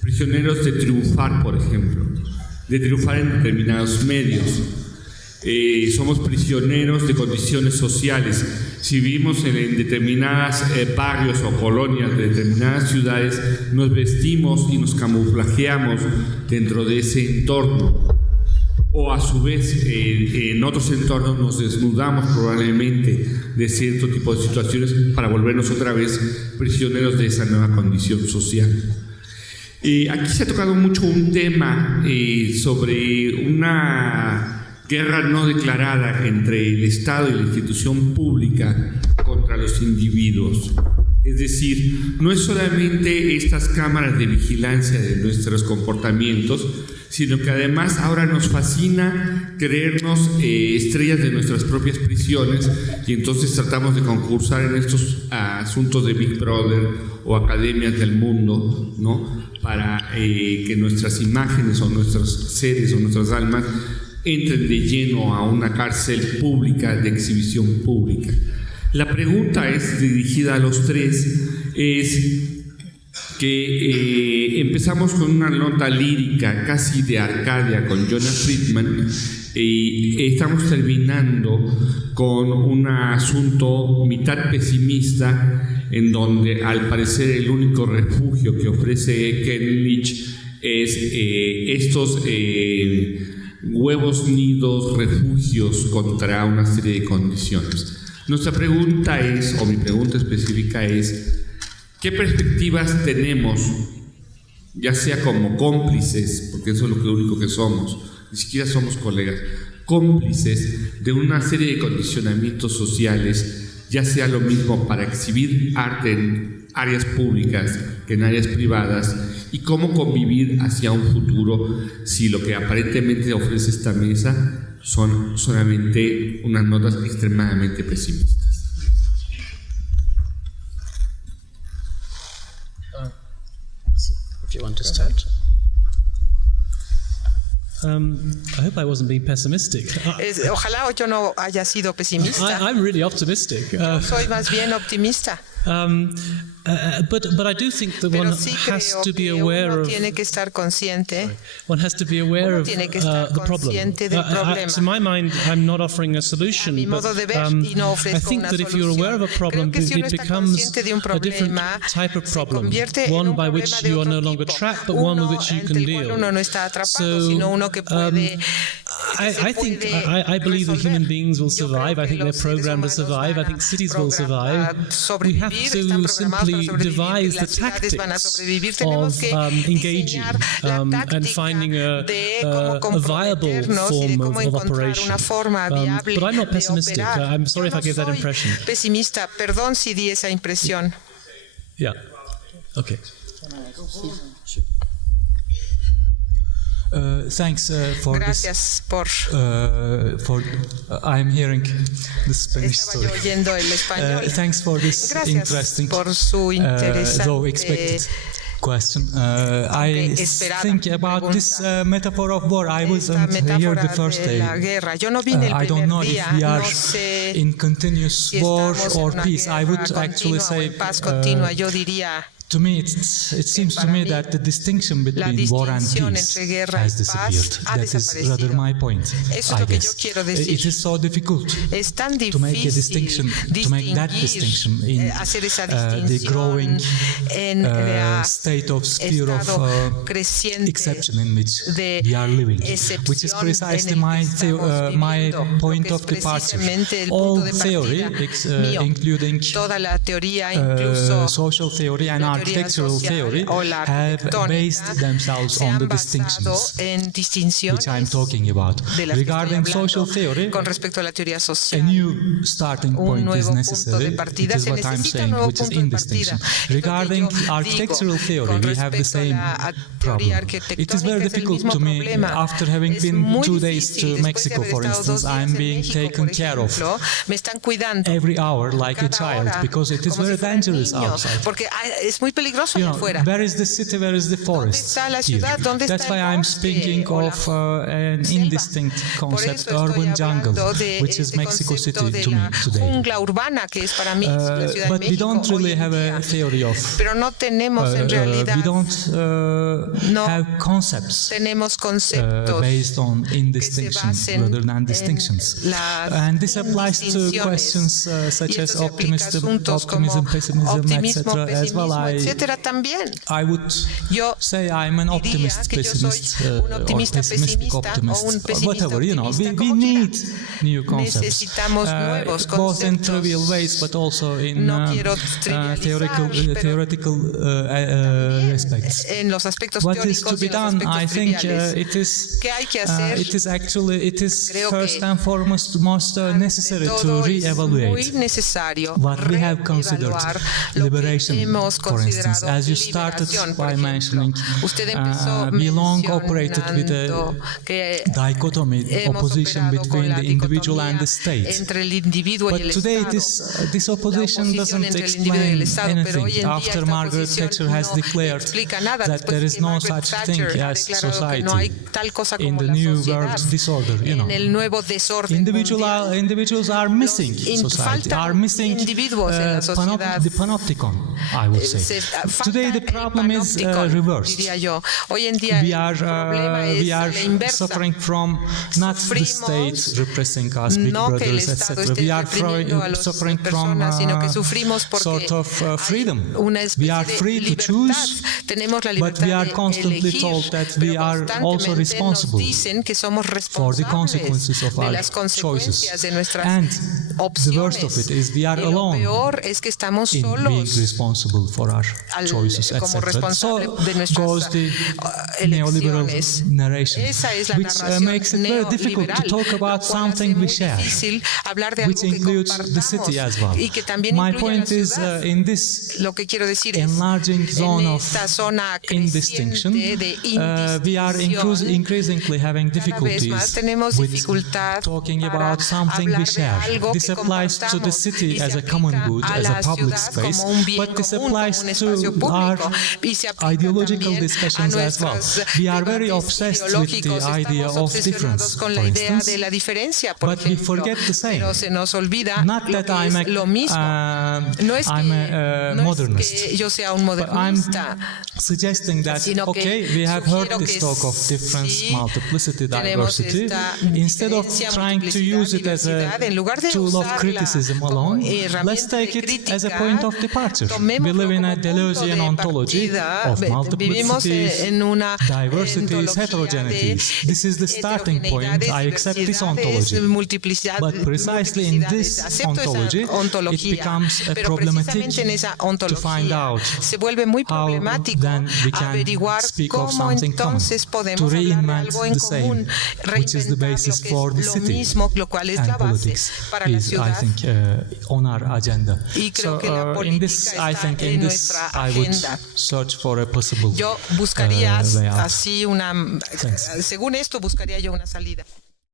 prisioneros de triunfar, por ejemplo, de triunfar en determinados medios. Somos prisioneros de condiciones sociales. Si vivimos en determinados barrios o colonias de determinadas ciudades, nos vestimos y nos camuflajeamos dentro de ese entorno. O a su vez, en otros entornos nos desnudamos probablemente de cierto tipo de situaciones para volvernos otra vez prisioneros de esa nueva condición social. Aquí se ha tocado mucho un tema sobre una guerra no declarada entre el Estado y la institución pública contra los individuos. Es decir, no es solamente estas cámaras de vigilancia de nuestros comportamientos, sino que además ahora nos fascina creernos estrellas de nuestras propias prisiones, y entonces tratamos de concursar en estos asuntos de Big Brother o academias del mundo, ¿no? Para que nuestras imágenes o nuestros seres o nuestras almas entren de lleno a una cárcel pública de exhibición pública. La pregunta es dirigida a los tres, es que empezamos con una nota lírica casi de Arcadia con Jonah Friedman, y estamos terminando con un asunto mitad pesimista, en donde al parecer el único refugio que ofrece Ken Licht es estos huevos, nidos, refugios contra una serie de condiciones. Nuestra pregunta es, o mi pregunta específica es, ¿qué perspectivas tenemos, ya sea como cómplices, porque eso es lo único que somos, ni siquiera somos colegas, cómplices de una serie de condicionamientos sociales, ya sea lo mismo para exhibir arte en áreas públicas que en áreas privadas, y cómo convivir hacia un futuro si lo que aparentemente ofrece esta mesa son solamente unas notas extremadamente pesimistas? If you want to start. I hope I wasn't being pessimistic. Ojalá yo no haya sido pesimista. I'm really optimistic. Yo soy más bien optimista. But I do think that one has to be aware of. Tiene que estar consciente. One has to be aware of the problem. To my mind, I'm not offering a solution, but I think that if you're aware of a problem, it becomes a different type of problem, one by which you are no longer trapped, but one with which you can deal. So I believe that human beings will survive. I think they're programmed to survive. I think cities will survive. We have to simply devise the tactics of engaging and finding a viable form of operation. But I'm not pessimistic. I'm sorry if I gave that impression. Pesimista, perdón si di esa impresión. Yeah. Okay. Thanks for Gracias this. I'm hearing the Spanish story. Estaba yo oyendo el español. Thanks for this interesting, por su though expected question. I think about this metaphor of war. I wasn't here the first day. I don't know if we are in continuous war or peace. I would actually say. To me, it seems to me that the distinction between war and peace has disappeared. That is rather my point, I guess. It is so difficult to make a distinction, to make that distinction in the growing state of sphere of exception in which we are living, which is precisely my point of departure. All theory, including social theory and architectural theory, have based themselves on the distinctions which I'm talking about. Regarding social theory, a new starting point is necessary. It is what I'm saying, which is indistinction. Regarding architectural theory, we have the same problem. It is very difficult to me, after having been 2 days to Mexico, for instance, I'm being taken care of every hour like a child, because it is very dangerous outside. You know, where is the city, where is the forest here? That's why I'm speaking of an indistinct concept, urban jungle, which is Mexico City to me today. But we don't really have a theory of, we don't have concepts based on indistinctions rather than distinctions. And this applies to questions such as optimism, pessimism, etc. as well. I etcétera también. I would say I'm an optimist, pessimist, or pessimistic optimist, or whatever, you know. We need new concepts, both in trivial ways, but also in theoretical aspects. What is to be done? I think it is first and foremost most necessary to re-evaluate what we have considered liberation, for instance. As you started by mentioning, we long operated with a dichotomy, opposition between the individual and the state. But today this opposition doesn't explain anything. After Margaret Thatcher has declared that there is no such thing as society in the new world disorder, you know. Individuals are missing society, are missing the panopticon, I would say. Today the problem is reversed. We are suffering from not the state repressing us, big brothers, etc. We are suffering from sort of freedom. We are free to choose, but we are constantly told that we are also responsible for the consequences of our choices. And the worst of it is we are alone in being responsible for our choices, etc. So goes the neoliberal narration, which makes it very difficult to talk about something we share, which includes the city as well. My point is, in this enlarging zone of indistinction, we are increasingly having difficulties with talking about something we share. This applies to the city as a common good, as a public space, but this applies to our ideological discussions as well. We are very obsessed with the idea of difference, for instance, but we forget the same. Not that I'm a modernist, but I'm suggesting that, okay, we have heard this talk of difference, multiplicity, diversity. Instead of trying to use it as a tool of criticism alone, let's take it as a point of departure. We live in a Deleuzian ontology of multiplicities, diversities, heterogeneities. This is the starting point. I accept this ontology. But precisely in this ontology, it becomes problematic to find out how then we can speak of something common, to reinvent the same, which is the basis for the city. And politics is, I think, on our agenda. So in this, I would search for a possible way out. Según esto, buscaría yo una salida.